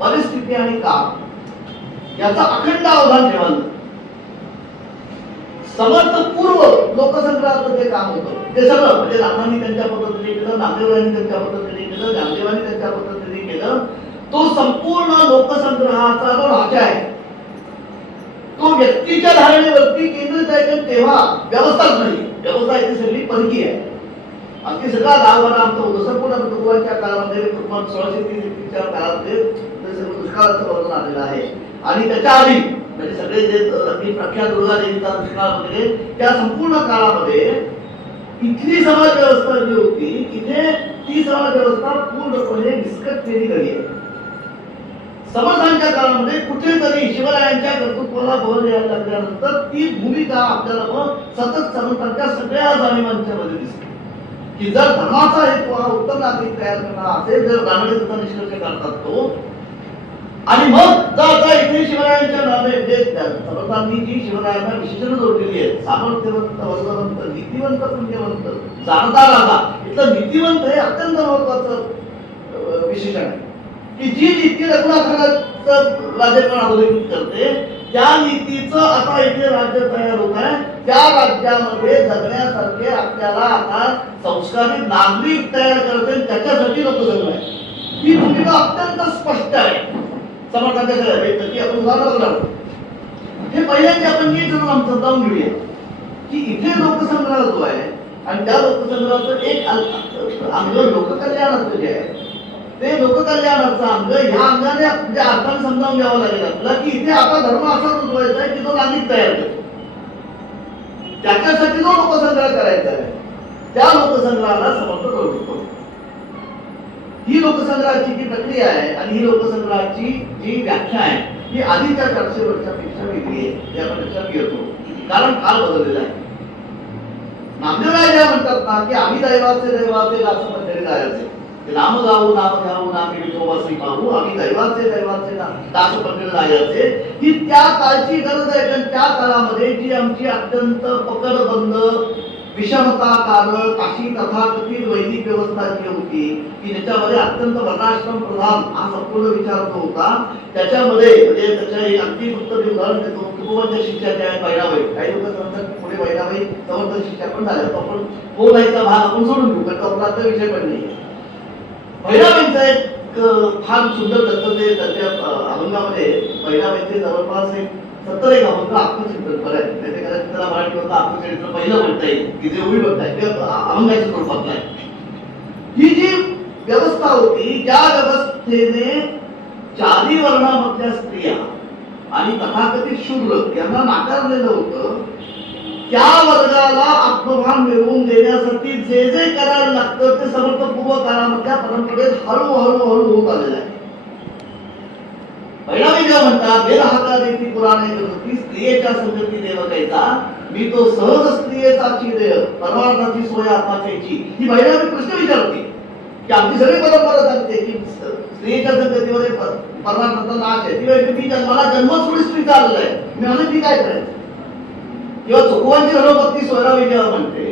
परिस्थिती आणि काळ याचा अखंड अवधान ठेवायला. समर्थ पूर्व लोकसंग्रहाचं जे काम होतं ते सगळं म्हणजे रामांनी त्यांच्या पद्धतीने केलं, नामदेवांनी त्यांच्या पद्धतीने केलं, ज्ञानदेवांनी त्यांच्या पद्धतीने केलं. तो संपूर्ण लोकसंग्रहाचा जो ढाचा आहे तो व्यक्तीच्या धारणेवरती केंद्रित आहे. तेव्हा व्यवस्थाच नाही, व्यवस्था इथे सगळी परकीय आहे. अगदी सगळा गावगाडा आमचा संपूर्ण तुकोबांच्या काळामध्ये 1630 काळामध्ये सगळं दुष्काळाचं वर्णन आलेलं आहे. आणि त्याच्या आधी म्हणजे सगळे जे अगदी प्रख्यात दुर्गा देवीचा दुष्काळ वगैरे त्या संपूर्ण काळामध्ये इथली समाज व्यवस्था जी होती इथे ती समाज व्यवस्था पूर्णपणे विस्कटलेली गेली आहे. समर्थांच्या काळामध्ये कुठेतरी शिवरायांच्या कर्तृत्वाला बळ यायला लागल्यानंतर ती भूमिका आपल्याला मग सतत समर्थांच्या सगळ्या जाणीवांच्या मध्ये दिसते की जर धर्माचा हेतू हा उत्तम नागरिक तयार करणं असेल, जर रानडे त्याचा निष्कर्ष करतात तो, आणि मग जर इथे शिवरायांच्या नावे जे समर्थांनी जी शिवरायांना विशेषण जोडलेली आहेत, सामर्थ्यवंत, वैभवंत, नीतिवंत, पुण्यवंत, जाणता राजा, इथलं नीतिवंत हे अत्यंत महत्वाचं विशेषण आहे की जी नीती रघुनाथाचं राज्यकाळ अधोरेखित करते त्या नीतीचं आता इथे राज्य तयार होत आहे. त्या राज्यामध्ये जगण्यासारखे आपल्याला आता संस्कारित नागरिक तयार करते, त्याच्यासाठी लोकसंघ आहे. ही भूमिका अत्यंत स्पष्ट आहे समर्थांच्या सगळ्या. आपण उदाहरण बघतो हे पहिल्यांदा आपण नीट समजावून घेऊया की इथे लोकसंग्रह जो आहे आणि त्या लोकसंग्रहाचं एक अंग लोककल्याणाचं जे आहे ते लोककल्याणाचं अंग ह्या अंगाने म्हणजे अर्थाने समजावून घ्यावं लागेल आपल्याला की इथे आता धर्म असा रुजवायचा आहे की तो नागरिक तयार करतो. त्याच्यासाठी जो लोकसंग्रह करायचा आहे त्या लोकसंग्रहाला समर्थ करू शकतो. ही लोकसंग्रहाची जी प्रक्रिया आहे आणि ही लोकसंग्रहाची जी व्याख्या आहे ही आधीच्या 400 वर्षापेक्षा वेगळी आहे, हे आपण लक्षात घेतो. कारण काळ बदललेला आहे. नामदेवराय जे म्हणतात ना की आम्ही दैवाचे दास पंढरी जायचे, नाम गाऊ नाम घ्याऊ नामी विठोबासी पाहू, आम्ही दैवाचे दास पंढरी जायचे, ही त्या काळची गरज आहे. कारण त्या काळामध्ये जी आमची अत्यंत पकडबंद विषमता काल काशी तथाकथित वैदिक व्यवस्था जी होती की ज्याच्यामध्ये अत्यंत वर्णाश्रम प्रधान हा संपूर्ण विचार जो होता, त्याच्यामध्ये म्हणजे त्याच्या एक अगदी फक्त मी उदाहरण देतो. तुकोबांच्या शिष्या ज्या आहेत बहिणाबाई, काही लोक म्हणतात पुढे बहिणाबाई समर्थ शिष्या पण झाल्या, तो आपण बोलायचा भाग आपण सोडून घेऊ, कारण तो आपला आता विषय पण नाही. बहिणाबाईंचा एक फार सुंदर त्यांच्या अभंगामध्ये बहिणाबाईंचे जवळपास एक 70 एक अभंग आत्मचिंतन करायचं, त्याला मराठीवर आत्मचरित्र पहिलं म्हणता येईल की जे उभी बघताय ते अभंगाच्या स्वरूपात नाही. ही जी व्यवस्था होती, ज्या व्यवस्थेने जाती वर्णामधल्या स्त्रिया आणि तथाकथित शूद्र यांना नाकारलेलं होतं, त्या वर्गाला आत्मभान मिळवून देण्यासाठी जे जे करायला लागतं ते समर्थ पूर्व काळामधल्या परंपरेत हळूहळू होत आलेलं आहे. बहिणाबाई जेव्हा म्हणतात बेल हाका देती पुराणे गणती, स्त्रियेच्या संगती देवकायचा, मी तो सहज स्त्रियेचा चिदेय परमार्थाची सोय आत्माची, ही बहिणाबाई प्रश्न विचारते की आमची सगळी परंपरा सांगते की स्त्रियेच्या संगतीमध्ये परमार्थाचा नाश आहे, ती व्यक्ती मला जन्मच स्त्री चाललेला आहे, मी म्हणून ती काय करायचं. किंवा चुकवांची रणपत्नी सोयराबाई जेव्हा म्हणते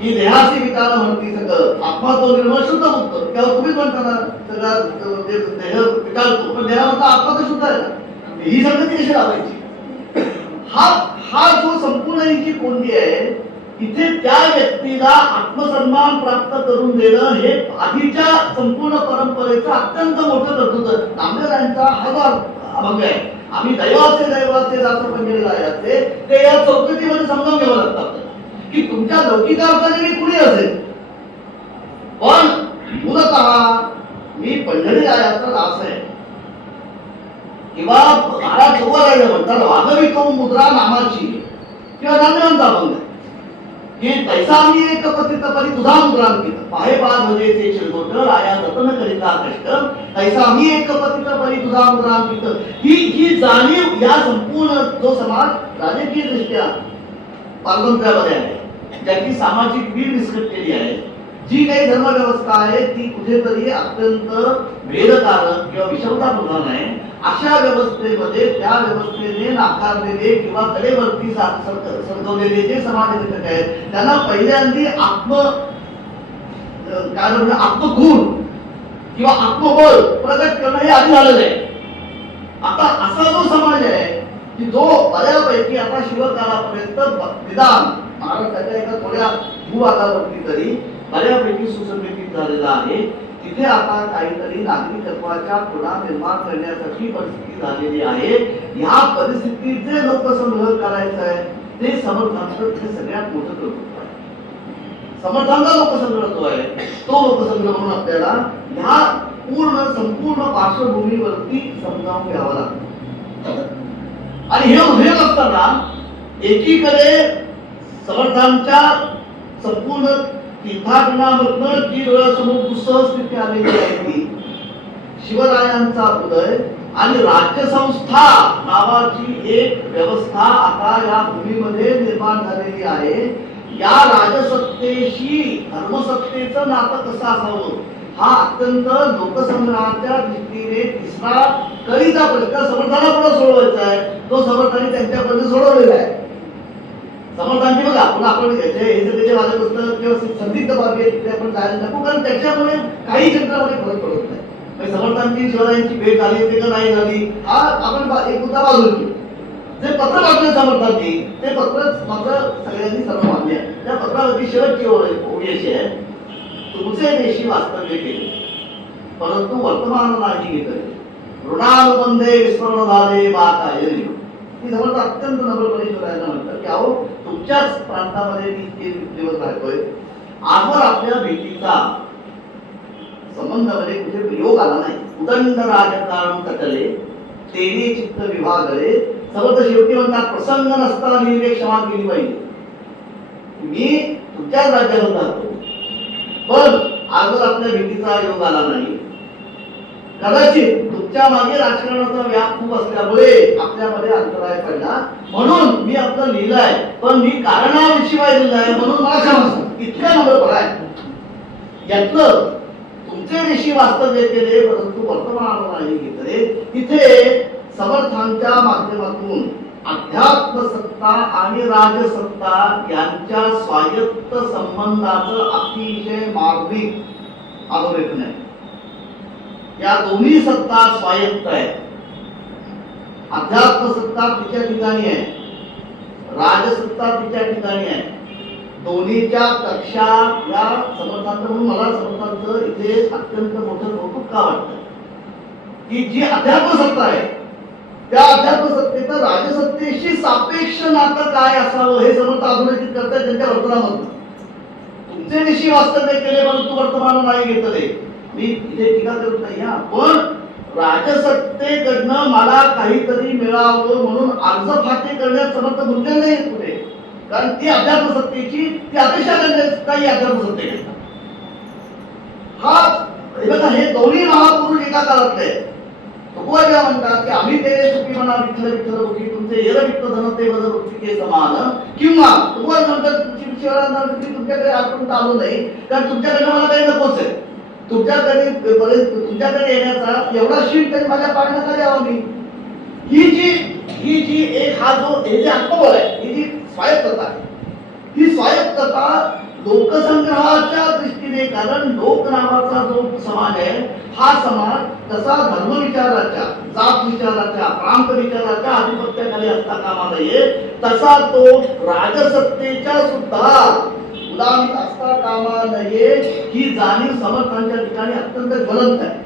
की देहासी विकार म्हणती सगळं आत्मा तो निर्मळ शुद्ध मुक्त, तेव्हा तुम्हीच म्हणता ना सगळं देह विकारतो, पण देहामधला आत्मा तर शुद्ध आहे ना, ही संगती कशी लावायची. हा जो संपूर्ण ही जी कोंडी आहे, इथे त्या व्यक्तीला आत्मसन्मान प्राप्त करून देणं हे आधीच्या संपूर्ण परंपरेचं अत्यंत मोठं कर्तृत्व. नामदेवरायांचा हा जो अभंग आहे, आम्ही दैवाचे दास पंढरी जायचे, ते या चौकटीमध्ये समजावून घ्यावं लागतात की तुमच्या लौकिकार्थाने मी कुणी असेल, पण मूलतः मी पंढरी जायचा दास आहे. किंवा महाराज चौघराय म्हणतात वाघविकौ मुद्रा नामाची, किंवा नामदेवांचा अभंग की तैसा मी एक पतित परी तुझा मुद्रांकित, पाहे पार भजेचे शिरगोट राया जतन करिता कष्ट, तैसा मी एक पतित परी तुझा मुद्रांकित, ही जाणीव या संपूर्ण जो समाज राजकीय दृष्ट्या पारतंत्र्यामध्ये आहे, ज्याची सामाजिक वीर विस्कटलेली आहे, जी काही धर्मव्यवस्था आहे ती कुठेतरी अत्यंत भेदकारक किंवा विषमता प्रधान आहे. अशा व्यवस्थेमध्ये त्या व्यवस्थेने नाकारलेले किंवा कडेवरती सरकवलेले जे समाज घटक आहेत, त्यांना पहिल्यांदी आत्मगुण किंवा आत्मबळ प्रकट करणं हे आधी झालेलं आहे. आता असा जो समाज आहे की जो बऱ्यापैकी आता शिवकालापर्यंत निदान महाराष्ट्राच्या एका थोड्या भूभागावरती तरी बऱ्यापैकी सुसंघटित झालेला आहे, तिथे आता काहीतरी नागरिकत्वाच्या खुणा निर्माण करण्यासाठी परिस्थिती झालेली आहे. या परिस्थितीचे लोकसंग्रह करायचा आहे, ते समर्थांचं ते सगळ्यात मोठं कर्तृत्व आहे. समर्थांचा लोकसंग्रह जो आहे तो लोकसंग्रह म्हणून आपल्याला ह्या संपूर्ण पार्श्वभूमीवरती समजावून घ्यावा लागतो. आणि हे उभे असताना एकीकडे समर्थांच्या संपूर्ण तीर्थाटनामधनं जी डोळ्यासमोर दुस्सह स्थिती आलेली आहे ती शिवरायांचा उदय आणि राज्यसंस्था नावाची एक व्यवस्था आता या भूमीमध्ये निर्माण झालेली आहे. या राजसत्तेशी धर्मसत्तेचं नातं कसं असावं हा अत्यंत लोकसंग्रहाच्या दृष्टीने तिसरा कळीचा प्रश्न समर्थांना पुढे सोडवायचा आहे, तो समर्थांनी त्यांच्यापर्यंत सोडवलेला आहे. समर्थांची बघा आपण हे सगळे वाजत असतं किंवा संदिग्ध बाबी आहे तिथे आपण जायला नको, कारण त्याच्यामुळे काही क्षेत्रामध्ये फरक पडत नाही. समर्थांची शिवरायांची भेट झाली होती का नाही झाली हा आपण एक मुद्दा बाजूला घेऊ. जे पत्र पाठवले समर्थांनी ते पत्र मात्र सगळ्यांनी सर्व मान्य आहे. त्या पत्रावरती शेवटची ओळी अशी आहे, तुमचे देशी वास्तव्य केले परंतु वर्तमान नाही घेतले, ऋणानुबंधे विस्मरण झाले बा काय ही समर्थ अत्यंत नम्रपणे शिवरायांना म्हणतात की अहो तुमच्याच प्रांतामध्ये मी इतके दिवस राहतोय, आजवर आपल्या भेटीचा संबंधामध्ये कुठे योग आला नाही. उदंड राजकारण कटले तेने चित्त विभागले, समर्थ शेवटी म्हणतात प्रसंग नसता निर्वे क्षमा केली पाहिजे. मी तुमच्याच राज्यामध्ये राहतो पण आजवर आपल्या भेटीचा योग आला नाही, कदाचित तुमच्या मागे राजकारणाचा व्याप खूप असल्यामुळे आपल्यामध्ये अंतराय पडला, म्हणून मी आपलं लिहिलंय, पण मी कारणाशिवाय लिहिलंय म्हणून मला क्षमा इतका नम्रपणा आहे. यातलं तुमचे ऋषी वास्तव्य केले परंतु वर्तमानाला नाही घेतले. तिथे समर्थांच्या माध्यमातून अध्यात्म सत्ता आणि राजसत्ता यांच्या स्वायत्त संबंधाचं अतिशय मार्मिक अधोरेखन आहे. या दोन्ही सत्ता स्वायत्त आहेत. अध्यात्म सत्ता तिच्या ठिकाणी आहे, राजसत्ता तिच्या ठिकाणी आहे. दोन्हीच्या कक्षा या समर्थांचं, म्हणून मला समर्थांचं इथे अत्यंत मोठं कौतुक का वाटतं की जी अध्यात्म सत्ता आहे त्या अध्यात्म सत्तेचं राजसत्तेशी सापेक्ष नातं काय असावं हे समर्थ अधोरेखित करतात त्यांच्या वर्तनामधून. तुमचे ऋषी वास्तव्य केले परंतु वर्तमान नाही घेतले. मी इथे टीका करत नाही हा, पण राजसत्तेकडनं मला काहीतरी मिळावं म्हणून अर्ज फाटे करण्यात समर्थ गुंतले नाही पुढे, कारण ती अध्यात्म सत्तेची ती अपेक्षा करण्यात काही अध्यात्म सत्ते हा. हे बघा, हे दोन्ही महापुरुष एका काळातले तुकोबा म्हणतात की आम्ही ते सुखी म्हणा विठ्ठल विठ्ठल बुकी तुमचे येर विठ्ठ धन ते वज वृत्तिके समान, किंवा तुकोबा म्हणतात तुमच्याकडे आजपर्यंत आलो नाही कारण तुमच्याकडे मला काही नकोच आहे. तुमच्याकडे येण्याचा एवढा शीट तरी माझ्या पाण्यात का द्यावा मी. ही जी एक हा जो हे जे आत्मबळ आहे, ही जी स्वायत्तता आहे, ही स्वायत्तता लोकसंग्रहाच्या दृष्टीने, कारण लोक नावाचा जो समाज आहे हा समाज तसा धर्मविचाराच्या, जात विचाराच्या, प्रांत विचाराच्या आधिपत्याखाली असता कामा नये, तसा तो राजसत्तेच्या सुद्धा गुलामीत असता कामा नये ही जाणीव समर्थांच्या ठिकाणी अत्यंत ज्वलंत आहे.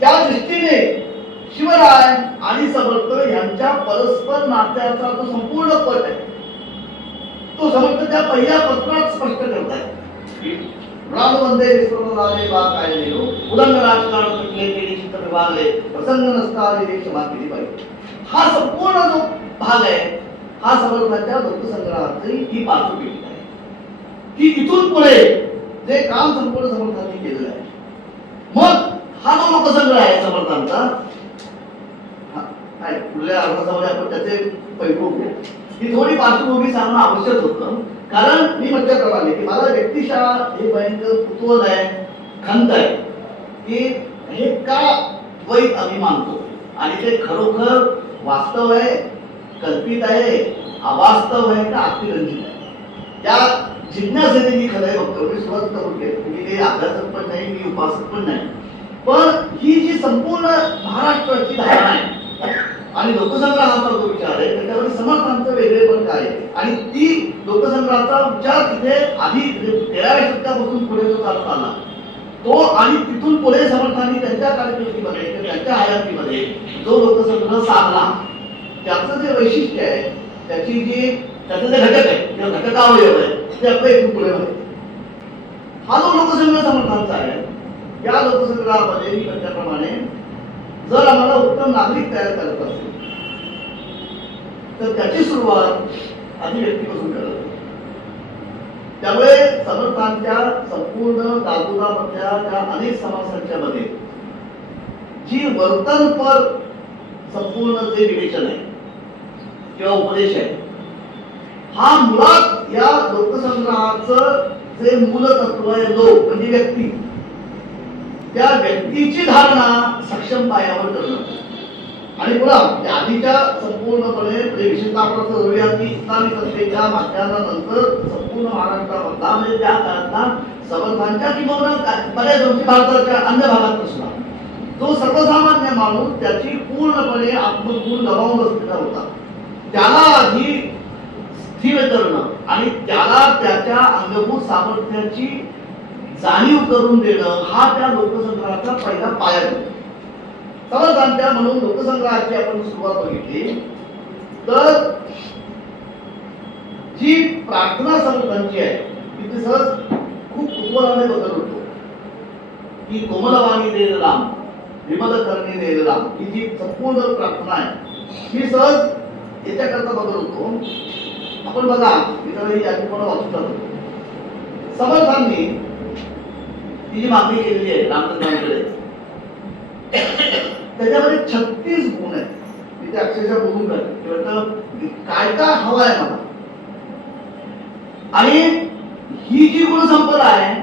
त्या दृष्टीने शिवराय आणि समर्थ यांच्या परस्पर नात्याचा जो संपूर्ण पट आहे तो समर्थ त्या पहिल्या पत्रात स्पष्ट करताय. रामवंदे विश्वनाले बा काय लिहिलो उदंड राजकारण पिकले केली चित्त विभागले प्रसंग नसता आलेली क्षमा केली पाहिजे. हा संपूर्ण जो भाग आहे हा समर्थांच्या लोकसंग्रहाची ही पार्श्वभूमी आहे की इथून पुढे जे काम संपूर्ण समर्थांनी केलेलं आहे. मग हा जो लोकसंग्रह आहे समर्थांचा, पुढल्या अर्धामध्ये आपण त्याचे पैलू ही थोडी पार्श्वभूमी सांगणं आवश्यक होतं, कारण मी म्हटल्याप्रमाणे की मला व्यक्तिशः हे भयंकर कुतूहल आहे, खंत आहे की हे का द्वैत आम्ही मानतो आणि ते खरोखर वास्तव आहे, कल्पित आहे, अवास्तव आहे का अतिरंजित आहे. त्या जिज्ञासेने मी खरं बघतो. मी सुरुवात करून घेतो, मी ते अभ्यासक पण नाही, मी उपासक पण नाही, पण ही जी संपूर्ण महाराष्ट्राची धारणा आहे आणि लोकसंग्रहाचा जो विचार आहे त्याच्यामध्ये समर्थांचं वेगळेपण काय आहे आणि ती लोकसंग्रहाचा विचार तिथे आधी 13व्या शतकापासून पुढे जो चालत आला तो, आणि तिथून पुढे समर्थांनी त्यांच्या कारकिर्दीमध्ये किंवा त्यांच्या हयातीमध्ये जो लोकसंग्रह साधला त्याचं जे वैशिष्ट्य आहे, त्याचे जे घटक आहे किंवा घटकावयव आहे ते आपलं इथून पुढे होते. हा जो लोकसंग्रह समर्थांचा आहे, या लोकसंग्रहामध्ये मी म्हटल्याप्रमाणे जर आम्हाला उत्तम नागरिक तयार करत असेल तर त्याची सुरुवात आधी व्यक्तीपासून करत. त्यामुळे समर्थांच्या संपूर्ण दादुरामधल्या त्या अनेक समासांच्या मध्ये जी वर्तनपर संपूर्ण जे विवेचन आहे किंवा उपदेश आहे, हा मुळात या लोकसंग्रहाचं जे मूलतत्व आहे, लोक म्हणजे व्यक्ती, त्या व्यक्तीची धारणा सक्षम पायावर करणं. आणि पुन्हा आधीच्या संपूर्णपणे विशेषतः आपण करूया की इस्लामी सत्तेच्या माध्यमानंतर संपूर्ण महाराष्ट्रामधला म्हणजे त्या काळातला समर्थांच्या किंवा बऱ्याच गोष्टी भारताच्या अन्य भागात सुद्धा जो सर्वसामान्य माणूस त्याची पूर्णपणे आत्मगुण गमावून बसलेला होता, त्याला आधी स्थिर करणं आणि त्याला त्याच्या अंगभूत सामर्थ्याची जाणीव करून देणं हा त्या लोकसंग्रहाचा पहिला पाया होता. समर्थांच्या म्हणून लोकसंग्रहाची आपण सुरुवात बघितली तर जी प्रार्थना समर्थांची आहे तिथे सहज खूप कुतूहलाने बदल होतो की कोमलवाणी देर राम विमल करणी देर राम, ही जी संपूर्ण प्रार्थना आहे ही सहज याच्याकरता बदल होतो. आपण बघा इतर याची पण वाचू शकतो. समर्थांनी ती जी मागणी केलेली आहे रामचंद्रांकडे त्याच्यामध्ये 36 गुण आहेत. मी ते अक्षरशः बघून काय काय हवं आहे मला. आणि ही जी गुणसंपदा आहे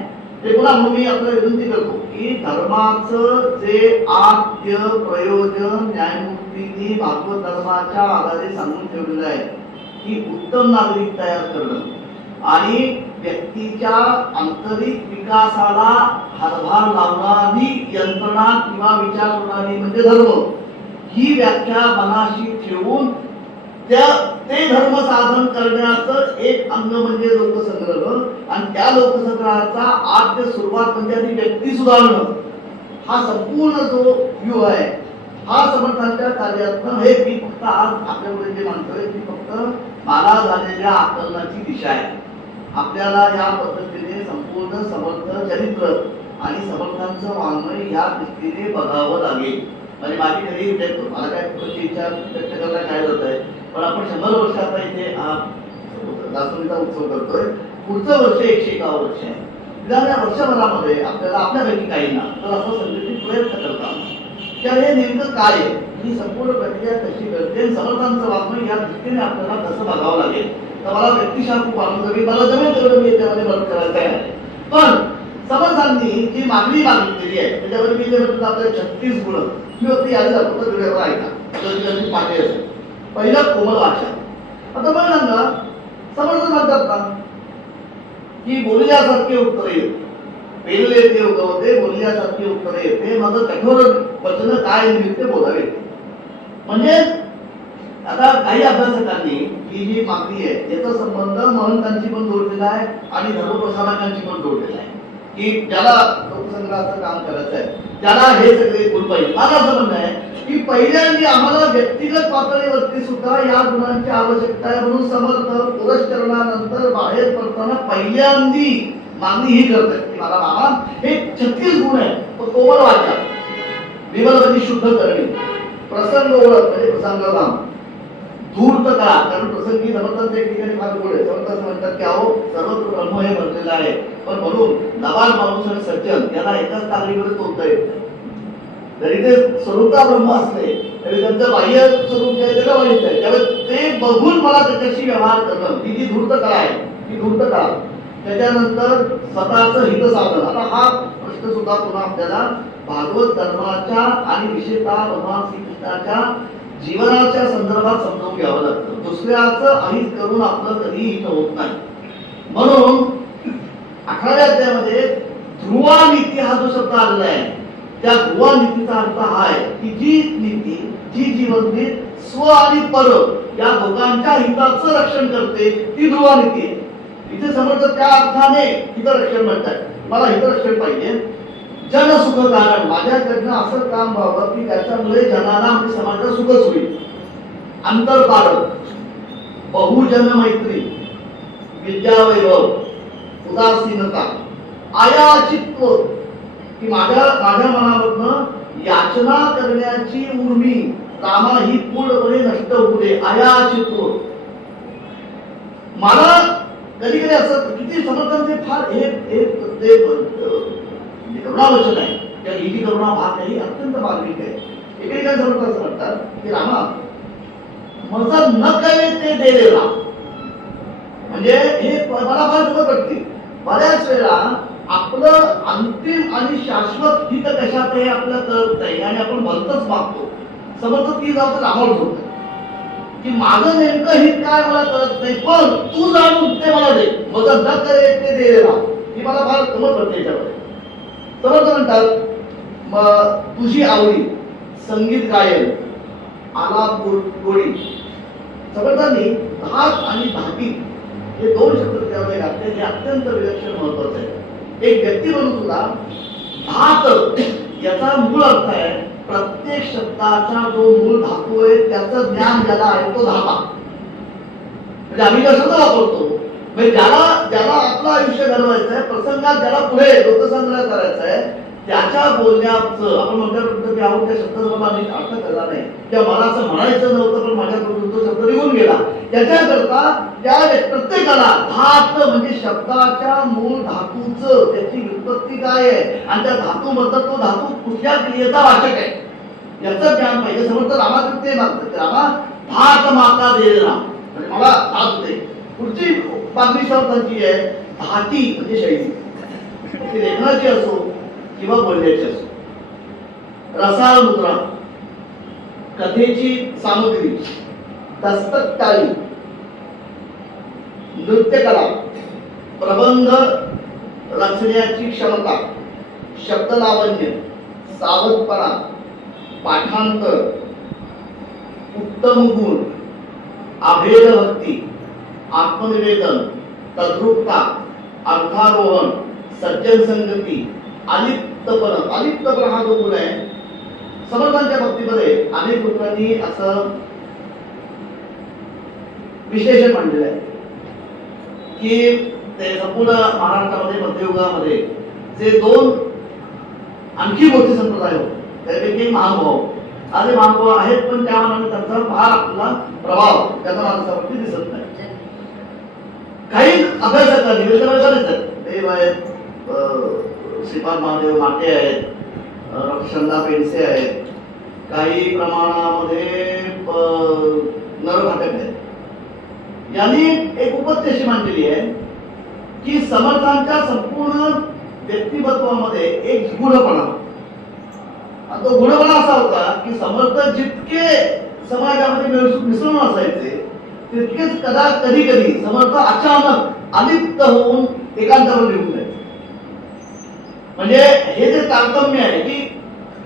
ते पुन्हा म्हणून मी आपल्याला विनंती करतो की धर्माचं जे आद्य प्रयोजन न्यायमूर्तींनी भागवत धर्माच्या आधारे सांगून ठेवलेलं आहे की उत्तम नागरिक तयार करणं आणि व्यक्तीच्या आंतरिक विकासाला हातभार लावणारी यंत्रणा किंवा विचारप्रणाली म्हणजे धर्म, ही व्याख्या मनाशी ठेवून ते धर्म साधन करण्याचं एक अंग म्हणजे लोकसंग्रह आणि त्या लोकसंग्रहाचा आद्य सुरुवात म्हणजे आधी व्यक्ती सुधारणं. हा संपूर्ण जो व्ह्यू आहे हा समर्थांच्या कार्यातनं हे मी फक्त आज आपल्याकडे जे मानतोय ती फक्त मला झालेल्या आकलनाची दिशा आहे. आपल्याला या पद्धतीने संपूर्ण समर्थ चरित्र आणि समर्थांचं वाङ्मय या दृष्टीने बघावं लागेल. म्हणजे माझी खरी विचारतो मला काय तुमची इच्छा व्यक्त करायला काय जात आहे, पण आपण 100 वर्ष आता इथे लासुरीचा उत्सव करतोय. पुढचं वर्ष 101 वर्ष आहे. या वर्षभरामध्ये आपल्याला आपल्यापैकी काहींना तर असं संघटित प्रयत्न करता आला हे नेमकं काय आहे, ही संपूर्ण प्रक्रिया कशी करते, समर्थांचं वाङ्मय या दृष्टीने आपल्याला कसं बघावं लागेल. तर मला व्यक्तिशः खूप आनंद होईल. मला जमेल तेवढं मी याच्यामध्ये मदत करायला तयार आहे. पण समर्थांनी जी मागणी मागितलेली आहे त्याच्यावर मी जे म्हटलं आपल्या 36 गुण मी फक्त यादी दाखवतो व्हिडिओवर ऐका पाठी असेल. पहिलं कोमल वाचा. आता मला सांगा समर्थ म्हणतात ना की बोलल्यासारखे उत्तरे येते, पेरले ते उगवते बोलल्यासारखी उत्तरे येते, मग कठोर वचन काय निमित्त बोलावे. म्हणजे आता काही अभ्यासकांनी ही जी मागणी आहे याचा संबंध महंतांची पण जोडलेला आहे आणि धर्मप्रसारकांची पण जोडलेला आहे की ज्याला लोकसंग्रहाचं काम करायचं आहे त्याला हे सगळे गुण पाहिजे. माझं असं म्हणणं आहे की पहिल्यांदा आम्हाला व्यक्तिगत पातळीवरती सुद्धा या गुणांची आवश्यकता आहे. म्हणून समर्थ पुरस्करणानंतर बाहेर पडताना पहिल्यांदी मागणी ही करतात की मला बाबा हे 36 गुण आहे. कोमल वाचा, विमलवती शुद्ध करणे, प्रसंग ओळख म्हणजे प्रसंगराम, धूर्त कळा कारण प्रसंगी समर्थांच्या एक ठिकाणी फार गोड आहे. समर्थ असं म्हणतात की अहो सर्वत्र ब्रह्म हे भरलेलं आहे, पण म्हणून नवाल माणूस आणि सज्जन यांना एकाच तागडीमध्ये तोडता येत. जरी ते स्वरूपा ब्रह्म असले तरी त्यांचं बाह्य स्वरूप जे आहे त्याला वाईट आहे. त्यावेळेस ते बघून मला त्याच्याशी व्यवहार करणं ही जी धूर्त कळा आहे ती धूर्त कळा. त्याच्यानंतर स्वतःचं हित साधन. आता हा प्रश्न सुद्धा पुन्हा आपल्याला भागवत धर्माच्या आणि विशेषतः भगवान श्रीकृष्णाच्या जीवनाच्या संदर्भात समजून घ्यावं लागतं. दुसऱ्याचं अहित करून आपलं कधीही हित होत नाही. म्हणून 18व्या अध्यायामध्ये ध्रुवा नीती हा जो शब्द आलेला आहे त्या ध्रुवा नीतीचा अर्थ हा आहे की जी नीती जी जीवननीत स्व आणि पर या दोघांच्या हिताचं रक्षण करते ती ध्रुवा नीती आहे. इथे समर्थ त्या अर्थाने हितरक्षण म्हणतात. मला हितरक्षण पाहिजे. जनसुख कारण माझ्याकडनं असं काम व्हावं की त्याच्यामुळे जनाला म्हणजे समाजाला सुखच होईल. अंतरपारक, बहुजन मैत्री, विद्यावैभव, उदासीनता, आयाचित्व की माझ्या मनामधनं याचना करण्याची उर्मी रामा ही पूर्णपणे नष्ट होऊ दे. आयाचित्व. मला कधी कधी असं किती समर्थांचे फार हे करुणावचन आहे त्या ही जी करुणा भाग आहे अत्यंत मार्मिक आहे. एकेका समर्थ असं म्हणतात की रामा माझं न कळे ते दे रे राम. म्हणजे हे मला फार जवळ वाटते. बऱ्याच वेळा आपलं अंतिम आणि शाश्वत हित कशात हे आपल्याला कळत नाही आणि आपण भलतच मागतो. समर्थ ती जाऊ रामावर होत की माझं नेमकं हित काय मला कळत नाही पण तू जाणून ते मला दे. माझं न करे ते दे रे राम. ही मला फार गमत पडते याच्यामध्ये. समर्थ म्हणतात मग तुझी आवडी संगीत गायन आलाप गोडी. समर्थांनी धाक आणि धाटी हे 2 शब्द त्यामध्ये घातले हे अत्यंत विलक्षण महत्वाचं आहे. एक व्यक्ती म्हणून तुला धात याचा मूळ अर्थ आहे प्रत्येक शब्दाचा जो मूळ धातू आहे त्याचं ज्ञान ज्याला आहे तो धाता. म्हणजे आम्ही जो शब्द वापरतो म्हणजे ज्याला आपलं आयुष्य घडवायचं आहे प्रसंगात ज्याला पुढे लोकसंग्रह करायचा आहे त्याच्या बोलण्याचं आपण म्हणतो की अहो त्या शब्दाचा मला नीट अर्थ कळला नाही किंवा मला असं म्हणायचं नव्हतं पण माझ्याकडून तो शब्द निघून गेला. त्याच्याकरता त्या प्रत्येकाला धात म्हणजे शब्दाच्या मूळ धातूचं त्याची व्युत्पत्ती काय आहे आणि त्या धातूमधला तो धातू कुठल्या क्रियेचा वाचक आहे याचं ज्ञान पाहिजे. समर्थ रामाचं ते मागतात, रामा भात माता दे राम, म्हणजे मला भात होते. पुढची मागणी समर्थांची आहे भाती म्हणजे शैली, ती लेखनाची असो किंवा बोलण्याची असो. रसाळ मुद्रा, कथेची सामग्री, दस्तक ताली, नृत्यकला, प्रबंध रचण्याची क्षमता, शब्दलावण्य, सावधपणा, पाठांतर, उत्तम गुण, अभेद भक्ती, आत्मनिवेदन, तद्रुपता, अर्थारोहण, सज्जन संगती, अलिप्तपणा हा जो गुण आहे समर्थांच्या बाबतीमध्ये अनेक लोकांनी असं विशेषण मांडलेलं आहे की ते संपूर्ण महाराष्ट्रामध्ये मध्ययुगामध्ये जे दोन आणखी मोठे संप्रदाय होते त्यापैकी महानुभाव, असे महानुभाव आहेत, पण त्या मानाने त्यांचा फार आपला प्रभाव त्याचा माणसावरती दिसत नाही. काही अभ्यासकांनी देव आहेत, श्रीपाद महादेव माटे आहेत, रक्षंदा पेंडसे आहेत, काही प्रमाणामध्ये नरघाटक आहेत, यांनी एक उपत्ती अशी मांडलेली आहे की समर्थांच्या संपूर्ण व्यक्तिमत्वामध्ये एक गुणपणा, आणि तो गुणपणा असा होता की समर्थ जितके समाजामध्ये मिसळून असायचे तितकेच कधी कधी समर्थ अचानक अलिप्त होऊन एकांतावर निघून जायचे. म्हणजे हे जे तारतम्य आहे की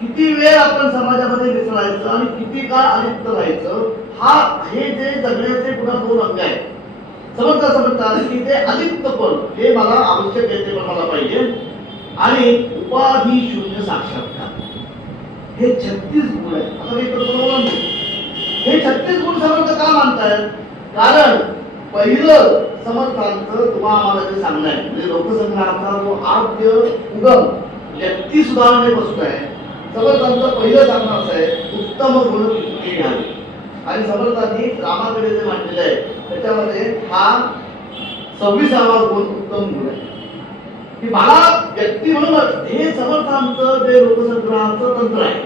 किती वेळ आपण समाजामध्ये मिसळायचं आणि किती काळ अलिप्त राहायचं, हे जे जगण्याचे पुन्हा दोन अंग आहेत. समर्थ असं म्हणतात की ते अलिप्तपण हे मला आवश्यक आहे, ते मला पाहिजे, आणि उपाधी शून्य साक्षात्कार हे 36 गुण आहेत. आता हे 36 गुण समर्थ का मानतायत? कारण पहिलं समर्थांचं तुम्हा आम्हाला जे सांगणं आहे म्हणजे लोकसंग्रहाचा जो आद्य उगम व्यक्ती सुधारणेपासून आहे, समर्थांचं पहिलं सांगणं असं आहे उत्तम गुण किती घ्यावे. आणि समर्थांनी रामाकडे जे मांडलेलं आहे त्याच्यामध्ये हा 26वा गुण उत्तम गुण आहे की मला व्यक्ती म्हणून हे समर्थांचं जे लोकसंग्रहाचं तंत्र आहे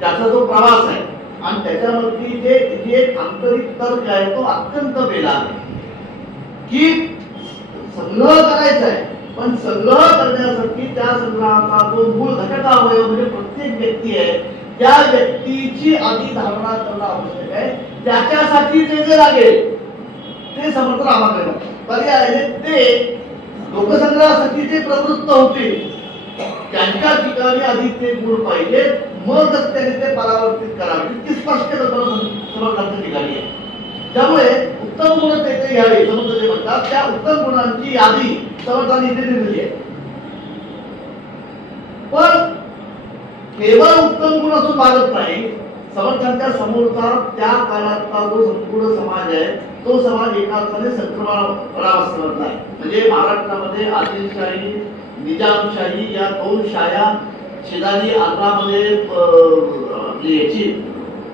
त्याचा जो प्रवास आहे आणि त्याच्यावरती जे एक आंतरिक तर्क आहे तो अत्यंत वेगळा आहे की संग्रह करायचा आहे, पण संग्रह करण्यासाठी त्या संग्रहाचा जो मूळ घटकावयव म्हणजे प्रत्येक व्यक्ती आहे त्या व्यक्तीची आधी धारणा करणं आवश्यक आहे. त्याच्यासाठी जे लागेल ते समर्थ रामाकडे पर्याय ते लोकसंग्रहासाठी जे प्रवृत्त होते त्यांच्या ठिकाणी आधी ते गुण पाहिजे, मगच त्याने ते परावर्तित करावे. इतकी स्पष्ट समर्थांच्या ठिकाणी आहे. त्यामुळे उत्तम गुण ते घ्यावे समर्थ जे म्हणतात त्या उत्तम गुणांची यादी समर्थांनी इथे दिलेली आहे. पण केवळ उत्तम गुण असून भागत नाही. समर्थांच्या समोरचा त्या काळातला जो संपूर्ण समाज आहे तो समाज एकार्थाने संक्रमणावस्थेवर नाही. म्हणजे महाराष्ट्रामध्ये आदिलशाही निजामशाही या दोन शाया शेजारी आंध्रामध्ये याची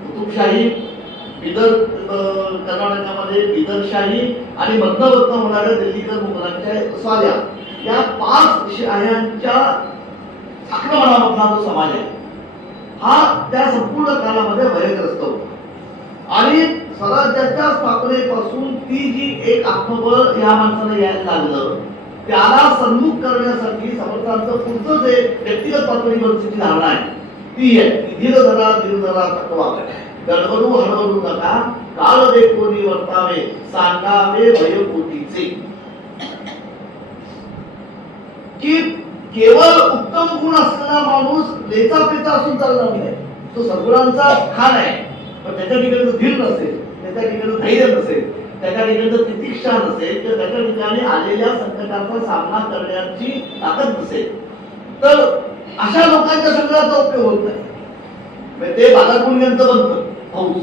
कुतुबशाही, बिदर कर्नाटकामध्ये बिदरशाही आणि मध्यवर्त होणाऱ्या दिल्लीकर मुघलांच्या स्वाल्या या 5 शाह्यांच्या आक्रमणामधला जो समाज आहे हा त्या संपूर्ण काळामध्ये भयग्रस्त होता. आणि स्वराज्याच्या स्थापनेपासून ती जी एक आत्मबळ या माणसाला यायला लागलं त्याला सन्मुख करण्यासाठी समर्थांचं पुढचं जे व्यक्तिगत पातळीवरची जी धारणा आहे ती आहे धीर धरा तत्वा गडबडू हडबडू नका काळ देखोनी वर्तावे सांगावे भयपोटीचे. की केवळ उत्तम गुण असलेला माणूस लेचापेचा असून चालणार नाही. तो सद्गुणांचा खान आहे, पण त्याच्या ठिकाणी धीर नसेल, त्याच्या ठिकाणी धैर्य नसेल, त्याच्या ठिकाणी तितिक्षा नसेल, तर त्याच्या ठिकाणी आलेल्या संकटाचा सामना करण्याची ताकद नसेल, तर अशा लोकांच्या संग्रहाचा उपयोग होत नाही. ते बाजारपुण्याचं बनतं हौस.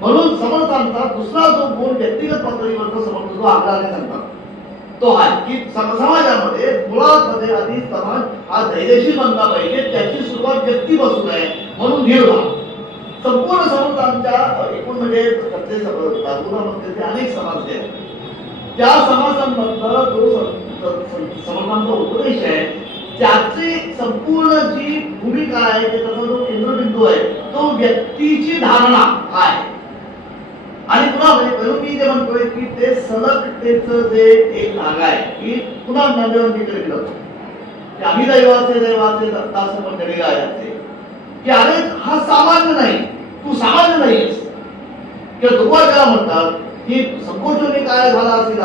म्हणून समर्थांचा दुसरा जो गुण व्यक्तिगत पातळीवरचा समर्थ जो आग्रहाने सांगतात तो आहे की समाजामध्ये मुळामध्ये आधी समाज हा धैर्यशील बनला पाहिजे, त्याची सुरुवात व्यक्तीपासून आहे. म्हणून धीर व्हा. संपूर्ण समर्थांच्या एकूण म्हणजे जे अनेक समाज आहेत त्या समाजांमधला जो समर्थांचा उपदेश आहे त्याची संपूर्ण जी भूमिका आहे त्याचा जो केंद्रबिंदू म्हणतोय तो व्यक्तीची धारणा आहे. आणि पुन्हा म्हणजे मी जे म्हणतोय की ते सलगतेचं जे एक भाग आहे की पुन्हा नांदेवांकडे गेलो की आम्ही दैवाचे दत्तास मंडळी गायचे की अरे हा सामान्य नाही, तू सामान्य नाहीस. किंवा दुर्वाच्याला म्हणतात की संकोचोने काय झाला असेल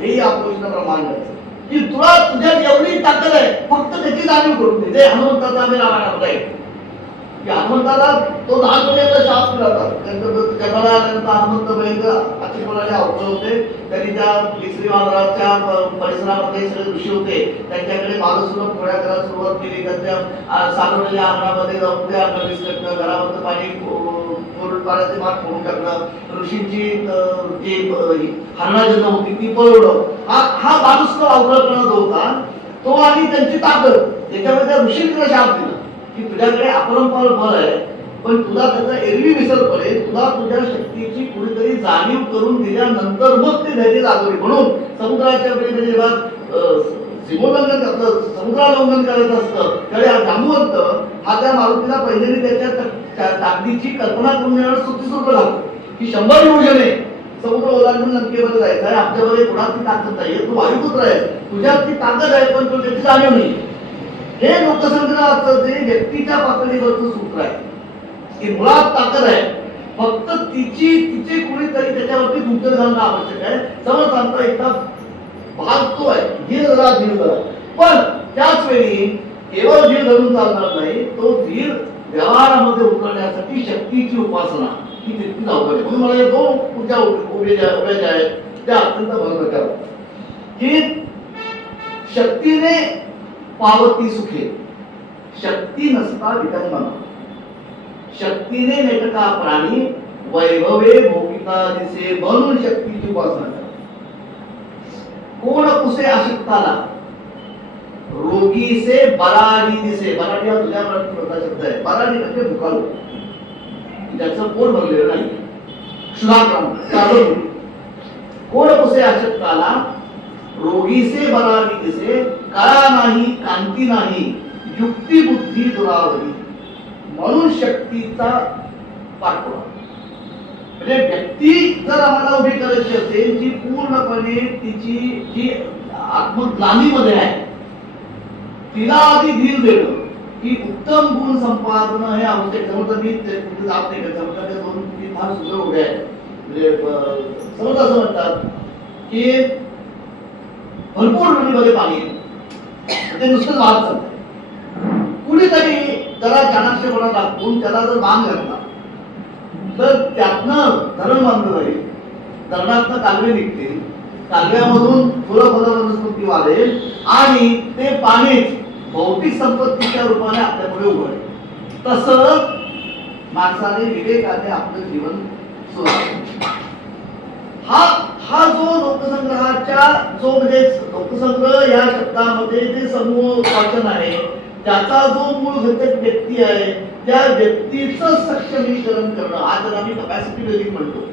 हे आपोषण ब्रह्मांडाचं की तुला तुझ्यात एवढी ताकद आहे, फक्त त्याची जाणीव करून दे. जे हनुमंताचा आम्ही रामायणात आहे की हनुमंताला तो 10 महिन्याचा शाप दिला होता. जन्माला आल्यानंतर हनुमंत बहिण अतिपणाने अवघड होते. त्यांनी त्या केसरी वानराच्या परिसरामध्ये सगळे ऋषी होते, त्यांच्याकडे मालसुलभ पोळ्या करायला सुरुवात केली. त्यांच्या साठवलेल्या अंगणामध्ये जाऊन त्या नवीस करणं, घरामध्ये पाणी पाण्याचे भाग फोडून टाकणं, ऋषींची जी हरणाजन होती ती पळवणं, हा माणूस अवघडपणा जो होता तो आणि त्यांची ताकद त्याच्यामध्ये त्या ऋषींकडे शाप दिला की तुझ्याकडे अपरंपार बळ आहे, पण तुला त्याचा एरवी विसर पडेल. तुला तुझ्या शक्तीची कुणीतरी जाणीव करून दिल्यानंतर मग ते धैर्य जागवले. म्हणून समुद्राच्या वेळी जेव्हा सीमोल्लंघन करतं, समुद्रालंघन करायचं असतं त्यावेळी जांबुवंत हा त्या मारुतीला पहिल्यांदा त्याच्या ताकदीची कल्पना करून देणारा स्तुतिस्वरूप लागतो की 100 योजने समुद्र ओलांडून लंकेमध्ये जायचं आहे. आमच्यामध्ये कुणाची ताकद नाहीये, तू वायुपुत्र आहे, तुझ्यात ती ताकद आहे पण तू त्याची जाणीव नाही. हे लोकसंग्रहाचं जे व्यक्तीच्या पातळीवरचं सूत्र आहे की मुळात ताकद आहे, फक्त तिचे कुणीतरी त्याच्यावरती दुग्ध घालणं आवश्यक आहे. समर्थांचा एकदा भाग तो आहे धीर धरा धीर धरा, पण त्याच वेळी केवळ धीर धरून चालणार नाही, तो धीर व्यवहारामध्ये उतरण्यासाठी शक्तीची उपासना ही तितकीच अवघड आहे. म्हणून मला या 2 पूजा उभ्या ज्या आहेत त्या अत्यंत महत्त्वाच्या की शक्तीने पावती सुखे, शक्ती नसता विटंबना, शक्तीने नेटका प्राणी, वैभवे भोगिता दिसे, म्हणून शक्तीची उपासना करा. कोण पुसे अशक्ताला, रोगी से बराडी दिसे. बराडी हा तुझ्या मराठी शब्द आहे. बराडी म्हणजे भुकालो, ज्याचं पोट भरलेलं नाही, क्षुधाक्रांत चालू. कोण पुसे अशक्ताला, रोगी से बराडी दिसे, कळा नाही कांती नाही, युक्ती बुद्धी दुरावरी, म्हणून शक्तीचा पाठपुरावा. म्हणजे व्यक्ती जर आम्हाला उभी करायची असेल जी पूर्णपणे तिची जी आत्मग्लानीमध्ये आहे, तिला आधी धीर देणं की उत्तम गुण संपादन हे आवश्यक. समजा मी कुठे जात नाही का, समजा त्या 2-3 फार सुंदर उभे आहेत. म्हणजे समजा असं म्हणतात की भरपूर नदीमध्ये पाणी आहे, ते नुसतं वाहत चालतं. कुणीतरी जरा चाणाक्षपणा दाखवून त्याला जर बांध घातला तर त्यातनं धरण बांधलं जाईल, धरणातनं कालवे निघतील, कालव्यामधून फुलं वनस्पती वाढेल आणि ते पाणीच भौतिक संपत्तीच्या रूपाने आपल्यापुढे उभं. तसं माणसाने विवेकाने आपलं जीवन सुरू. हा जो लोकसंग्रहाच्या जो म्हणजे लोकसंग्रह या शब्दामध्ये जे समूह वाचन आहे त्याचा जो मूळ घटक व्यक्ती आहे, त्या व्यक्तीचं सक्षमीकरण करणं, आज आम्ही कपॅसिटी बिल्डिंग म्हणतो.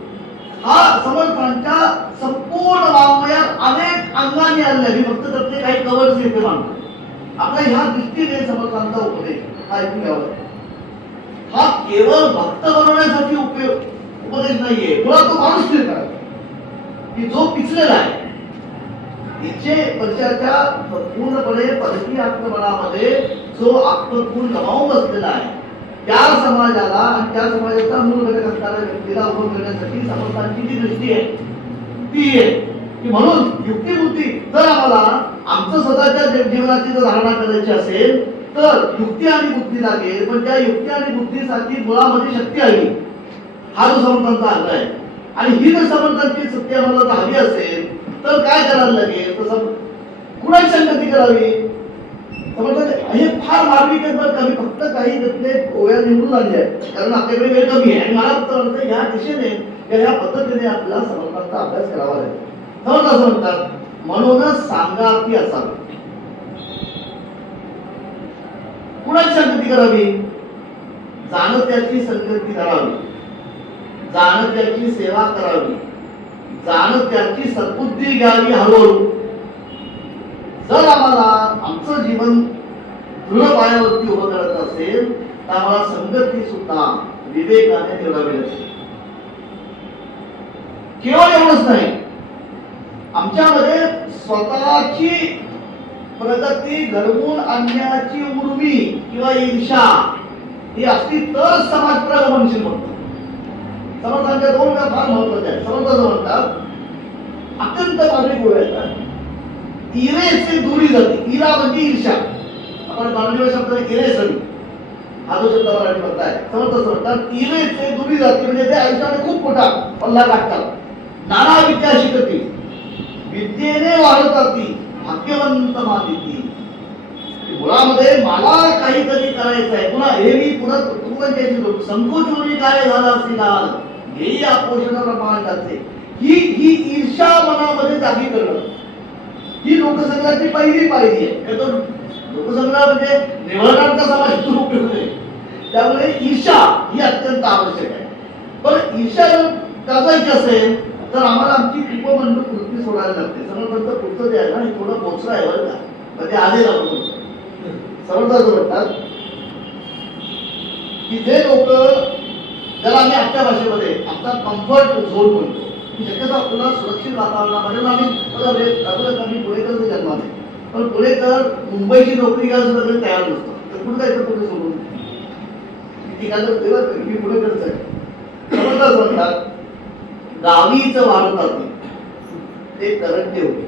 हा समर्थांच्या संपूर्ण वाङ्मयात अनेक अंगाने आले. मी फक्त त्यातले काही कवर्स येथे मानतो. आपल्या ह्या दृष्टीने समर्थांचा उपदेश हा ऐकून घ्यावा. हा केवळ भक्त बनवण्यासाठी उपदेश नाहीये, मुळात तो माणूस स्थिर करा की जो पिचलेला आहे, इच्छे वर्षाच्या पूर्णपणे परकीय आत्मबळामध्ये जो आत्मगुण गमावून बसलेला आहे, त्या समाजाला आणि त्या समाजाचा मूळ घटक असणाऱ्या व्यक्तीला उभं करण्यासाठी समर्थांची जी दृष्टी आहे ती आहे की म्हणून युक्तिबुद्धी जर आम्हाला आमचं स्वतःच्या जीवनाची जर धारणा करायची असेल तर युक्ती आणि बुद्धी लागेल, पण त्या युक्ती आणि बुद्धीसाठी मुळामध्ये शक्ती आली. हा जो समर्थांचा आग्रह आहे. आणि ही जर समर्थांची सत्य आम्हाला हवी असेल तर काय करायला लागेल, तसं कुणाची संगती करावी. हे फार मार्मिक आहे बरं. कमी फक्त काही त्यातले ओव्या निवडून आले आहेत कारण आपल्याकडे वेळ कमी आहे. आणि मला फक्त वाटतं ह्या दिशेने ह्या पद्धतीने आपल्याला समर्थांचा अभ्यास करावा लागेल. समर्थ असं म्हणतात, म्हणूनच सांगाती असावी. कुणाची संगती करावी, जाणत्याची संगती करावी, जाणत्याची सेवा करावी, जाणत्याची सद्बुद्धी घ्यावी हळूहळू. जर आम्हाला आमचं जीवन दृढ पायावरती उभं करायचं असेल तर आम्हाला संगती सुद्धा विवेकाने निवडावी लागते. केवळ एवढंच नाही, आमच्यामध्ये स्वतःची प्रगती घडवून आणण्याची उर्मी किंवा ईर्षा ही असती तर समाज प्रगमनशील म्हणतो. समर्थांच्या दोन वेळा फार महत्वाच्या आहेत. समर्थ असं म्हणतात, अत्यंत मानवी गोळ येतात, इरेचे दुरी जाते. इरा म्हणजे ईर्षा. आपण मराठी शब्द इरेसरी हा जो शब्द मराठी म्हणताय, समर्थ असं म्हणतात, इरेचे दुरी जाते म्हणजे ते आयुष्याने खूप मोठा पल्ला गाठतात. नाना विद्या शिकती, विद्येने वाढताती, भाग्यवंत मानिती. मुळामध्ये मला काहीतरी करायचं आहे, पुन्हा हे मी पुन्हा संकोच होणे काय झालं असेल हेही आपोषण प्रमाणाचे. ही ईर्षा मनामध्ये जागी करणं ही लोकसंग्रहाची पहिली पायरी आहे. तो लोकसंग्रह म्हणजे निवडणांचा समाज उपयोग नाही. त्यामुळे ईर्षा ही अत्यंत आवश्यक आहे. पण ईर्षा करायची असेल तर आम्हाला आमची कृपमंडूक वृत्ती सोडायला लागते. समर्थांचं पुढचं जे आहे ना, हे थोडं पोचलं आहे बरं का, म्हणजे आलेला म्हणून समर्थ असं म्हणतात की जे लोक, ज्याला आम्ही आजच्या भाषेमध्ये आमचा कम्फर्ट झोन म्हणतो, की शक्यतो आपल्याला सुरक्षित वातावरणामध्ये आम्ही पुणेकर जन्माले, पण पुणेकर मुंबईची नोकरी घ्यायला सुद्धा तरी तयार नसतो. तर पुढे जायचं पुढे सोडून मी पुणेकरच आहे. समर्थ असं म्हणतात, गावीच वाढतात ते करंटे होते.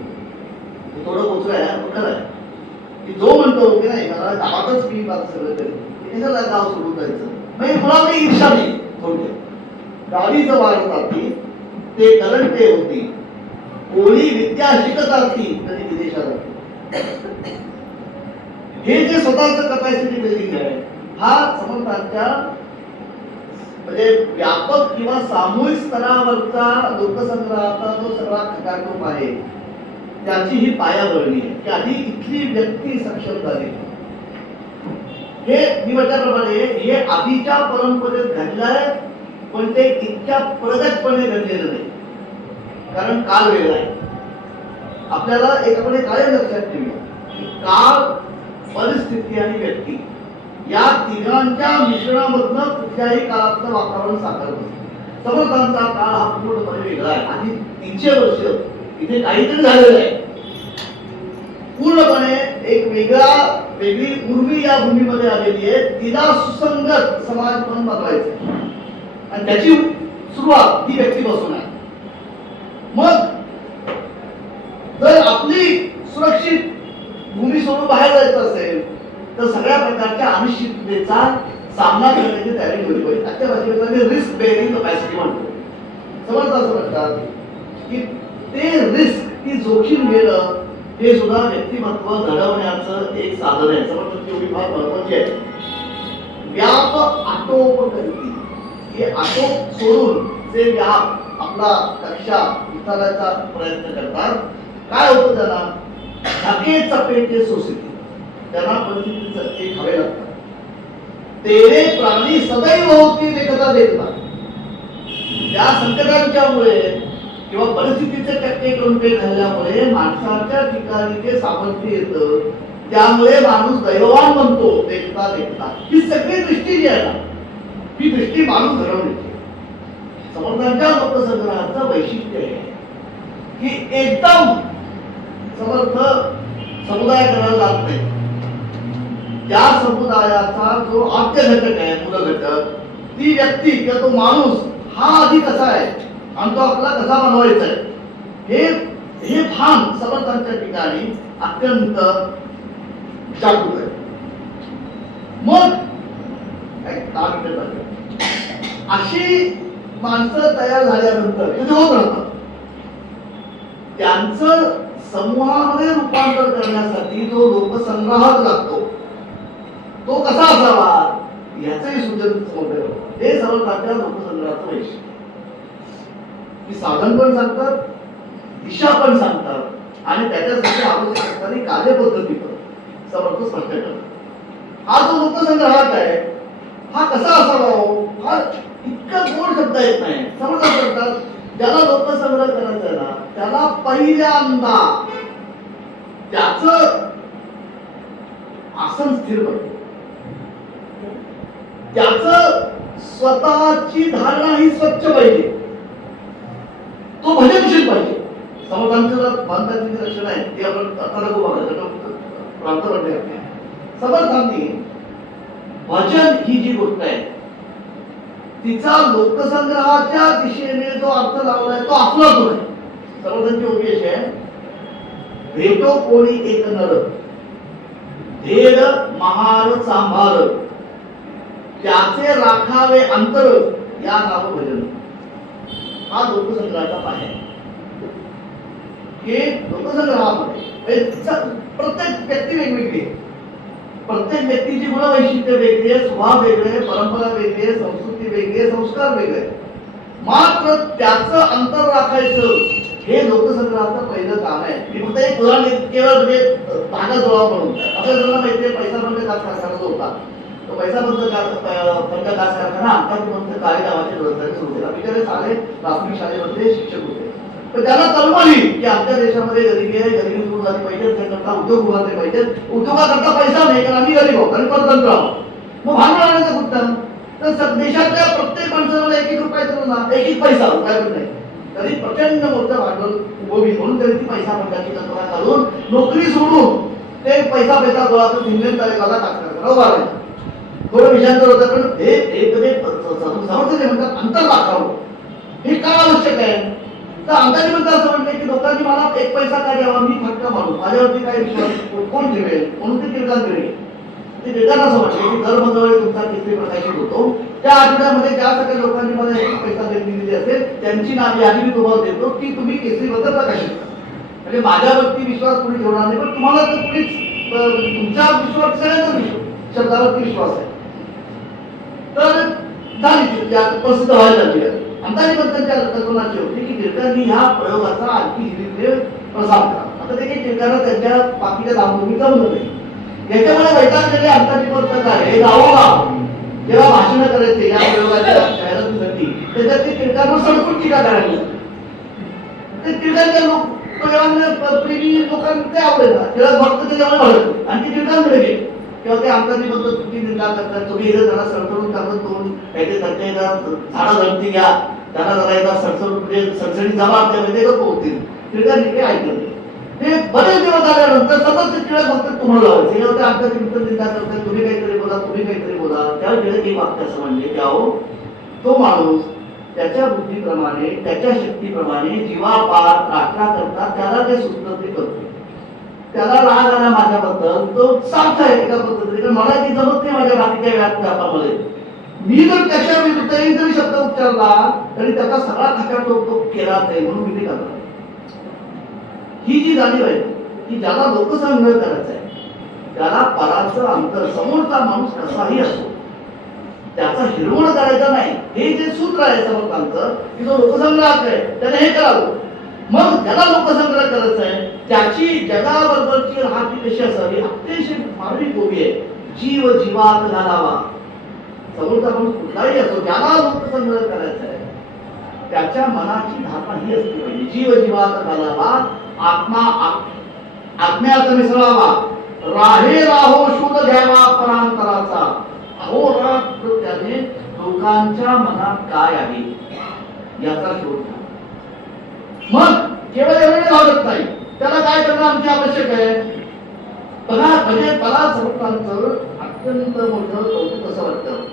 थोडं पोचलंय खरं आहे की जो म्हणतो की नाही मला गावातच मी माझं सगळं करेन, गाव सोडून जायचं म्हणजे मला काही ईर्षा नाही. थोडक्यात गावीच वाढतात ते करंटे होती, कोणी विद्या शिकतात ती कधी विदेशात. हे जे स्वतःच कपॅसिटी बिल्डिंग आहे, हा समर्थांच्या म्हणजे व्यापक किंवा सामूहिक स्तरावरचा लोकसंग्रहाचा जो सगळा खटाटोप आहे त्याची ही पायाभरणी आहे की आधी इथली व्यक्ती सक्षम झाली. हे मी म्हटल्याप्रमाणे हे आधीच्या परंपरेत घडलंय, पण ते इतक्या प्रगतपणे घडलेलं नाही, कारण काळ वेगळा आहे. आपल्याला एक आपण काय लक्षात ठेवूया, काळ, परिस्थिती आणि व्यक्ती या तिघांच्या मिश्रणामधनं कुठल्याही काळातलं वातावरण साकारत असतं. समर्थांचा काळ हा पूर्णपणे वेगळा आहे. आधी 300 वर्ष इथे काहीतरी झालेलं आहे, पूर्णपणे एक वेगळी उर्मी या भूमीमध्ये आलेली आहे. तिला सुसंगत समाज म्हणून बनवायचा आणि त्याची सुरुवात ही व्यक्तीपासून आहे. मग जर आपली सुरक्षित भूमी सोडून बाहेर जायचं असेल तर सगळ्या प्रकारच्या अनिश्चिततेचा सामना करण्याची तयारी होईल पाहिजे. आजच्या भाषेमध्ये रिस्क बेअरिंग कपॅसिटी म्हणतो. समर्थ असं म्हणतात की ते रिस्क, ती जोखीम घेणं हे सुद्धा व्यक्तिमत्व घडवण्याचं एक साधन आहे. समर्थ एवढी फार महत्वाची आहे. व्याप आटोप करती, हे आटोप सोडून जे व्याप आपला कक्षा विचारायचा प्रयत्न करतात, काय होतं त्यांना धके चपेटे सोसते, त्यांना परिस्थितीचे चटके खावे लागतात. तेरे प्राणी सदैव होती एकदा देखतात. त्या संकटांच्या मुळे किंवा परिस्थितीचे टक्के करून ते घालल्यामुळे माणसाच्या ठिकाणी जे सामर्थ्य येतं त्यामुळे माणूस दैववान बनतो. देखता देखता ही सगळी दृष्टी जी आहे ना, ही दृष्टी माणूस घडवण्याची. समर्थांच्या लोकसंग्रहाचं वैशिष्ट्य आहे की एकदम समर्थ समुदाय करायला लागत नाही. त्या समुदायाचा जो आद्य घटक आहे, मूल घटक, ती व्यक्ती किंवा तो माणूस हा आधी कसा आहे आणि तो आपला कसा बनवायचा आहे, हे भान समर्थांच्या ठिकाणी अत्यंत जागृत आहे. मग अशी माणसं तयार झाल्यानंतर ते होत राहतात. त्यांचं समूहामध्ये रूपांतर करण्यासाठी जो लोकसंग्रहात लागतो तो कसा असावा याचंही सूचन समोर. हे समर्थांच्या लोकसंग्रहाचं वैशिष्ट्य की साधन पण सांगतात, दिशा पण सांगतात आणि त्याच्यासाठी आवश्यक असणारी कार्यपद्धती पण समर्थ स्पष्ट करतात. हा जो लोकसंग्रहात आहे हा कसा असावा, हा इतका गोड शब्द येत नाही. समर्थ करतात ज्याला लोकसंग्रह करायचा आहे ना, त्याला पहिल्यांदा त्याचं आसन स्थिर करतो. त्याचं स्वतःची धारणा ही स्वच्छ पाहिजे, तो भजनशील पाहिजे. समर्थांचं बांधकाची लक्षण आहे ते आपण आता नको बघायचं, प्रांत म्हणते. समर्थांनी भजन ही जी गोष्ट आहे तिचा लोकसंग्रहाच्या दिशेने जो अर्थ लावलाय तो अफलातून आहे. समर्थांची ओळख अशी आहे, भेटो कोणी एक नर, धेर महार सांभार, त्याचे राखावे अंतर, या नाव भजन. हा लोकसंग्रहाचा पाय आहे की लोकसंग्रहामध्ये प्रत्येक व्यक्ती वेगवेगळी आहे, प्रत्येक व्यक्तीची गुण वैशिष्ट्य वेगळी आहे, स्वभाव वेगळे आहे, परंपरा वेगळी आहे, संस्कृती वेगळी आहे, संस्कार वेगळे आहे. मात्र त्याचं अंतर राखायचं हे लोकसंग्रहाचं पहिलं काम आहे. मी फक्त एक उदाहरण केवळ म्हणजे धागा जोडा म्हणून. आपल्याला सगळं माहिती आहे पैसा बंद काच कारखाना जो होता तो पैसा बंद काच कारखाना अंतर्गत काळे गावाच्या व्यवस्थेने सुरू केला. बिचारे सारे प्राथमिक शाळेमध्ये शिक्षक होते, पण त्याला तळमळली की आमच्या देशामध्ये गरिबी आहे, गरिबी दूर झाली पाहिजे, त्याकरता उद्योग उभारले पाहिजेत, उद्योगाकरता पैसा नाही कारण आम्ही गरीब आहोत आणि परतंत्र आहोत. मग भांडवल आणायचं कुठं? तर देशातल्या प्रत्येक माणसाला एक एक रुपया दिला ना, एक एक पैसा रुपया पण नाही तरी प्रचंड मोठं भांडवल उभं म्हणून तरी ती पैसा मंडळाची कल्पना करून नोकरी सोडून ते पैसा गोळा करून इंग्लंड तालुक्याला टाकतात. उभारायला थोडं विषयांतर होतं, पण हे समर्थन म्हणतात अंतर राखावं हे का आवश्यक आहे. तर अंताजी म्हणतात असं म्हणते की लोकांनी मला एक पैसा काय द्यावा, मी फटका मारू, माझ्यावरती काय विश्वास कोण ठेवेल म्हणून ते कीर्तन करेल. ते कीर्तन असं म्हटलं की दर मंगळवारी तुमचा कीर्ती प्रकाशित होतो, त्या आठवड्यामध्ये ज्या सगळ्या लोकांनी मला एक पैसा दिलेली असेल त्यांची नावे यादी मी तुम्हाला देतो की तुम्ही केसरीबद्दल प्रकाशित करा. म्हणजे माझ्यावरती विश्वास कोणी ठेवणार नाही, पण तुम्हाला तर कुणीच तुमच्या विश्वास सगळ्यांचा शब्दावरती विश्वास आहे. तर झाली प्रसिद्ध व्हायला लागली. अंताजी पंतांच्या कल्पनाची होती की टिळकांनी ह्या प्रयोगाचा आणखी हिरीकडे प्रसार करा. आता ते काही टिळकांना त्यांच्या बाकीच्या धामधुमी जमलं नाही. याच्यामुळे वैतागलेले अंताजी पंत काय गावोगाव जेव्हा भाषण करायचे या प्रयोगाच्या जाहिरातीसाठी त्याच्यात ते टिळकांवर सडकून टीका करायला ते टिळकांच्या प्रेमी लोकांना ते आवडेल टिळक भक्त त्याच्यामुळे वाढत आणि ते टिळकांकडे गेले किंवा ते अंताजी पंत तुमची निंदा करतात, तुम्ही इथं त्यांना सडसडून टाकत करून काहीतरी त्यांच्या झाडं जळती घ्या, त्यांना जरा एकदा सडसड म्हणजे सडसडी जबाब द्या म्हणजे गप्प होतील. टिळकांनी ते ऐकलं नाही. ते बरेच दिवस झाल्यानंतर सतत ते टिळक भक्त तुम्हाला लावायचे, जेव्हा ते अंताजी पंत निंदा करतात, तुम्ही काहीतरी बोला, तुम्ही काहीतरी बोला, त्यावेळी टिळक एक वाक्य असं म्हणले की अहो तो माणूस त्याच्या बुद्धीप्रमाणे त्याच्या शक्तीप्रमाणे जीवापार राखा करता त्याला ते सुचतं ते करतो. त्याला राग आला माझ्याबद्दल तो साथ आहे एका पद्धतीने, कारण मला ती जमत नाही माझ्या बाकीच्या व्यापामध्ये. मी जर त्याच्या विरुद्ध एक जरी शब्द उच्चारला तरी त्याचा सगळा खाका तो केला नाही म्हणून मी ते करणार. ही जी जाणीव आहे की ज्याला लोकसंग्रह करायचा आहे त्याला पराचं अंतर समोरचा माणूस कसाही असो त्याचा हिरवण करायचा नाही. हे जे सूत्र आहे समर्थांचं की जो लोकसंग्रहाचा आहे त्याने हे करावं. मग ज्याला लोकसंग्रह करायचा आहे त्याची जगाबरोबरची राहती कशी असावी अतिशय मानवी गोबी आहे. जीव जीवात घालावा. समोरचा माणूस कुठलाही असो ज्याला लोकसंग्रह करायचा आहे त्याच्या मनाची धारणा ही असली पाहिजे. जीव जीवात घालावा, आत्मा आत्म्यात मिसळावा, राहे राहो शोध घ्यावा परांतराचा. अहोरात्र त्याने लोकांच्या मनात काय आहे याचा शोध घ्या. मग केवळ एवढे भागत नाही, त्याला काय करणं आमची आवश्यक आहे. बघा म्हणजे मला समर्थांचं अत्यंत मोठं कौतुक असं वाटतं.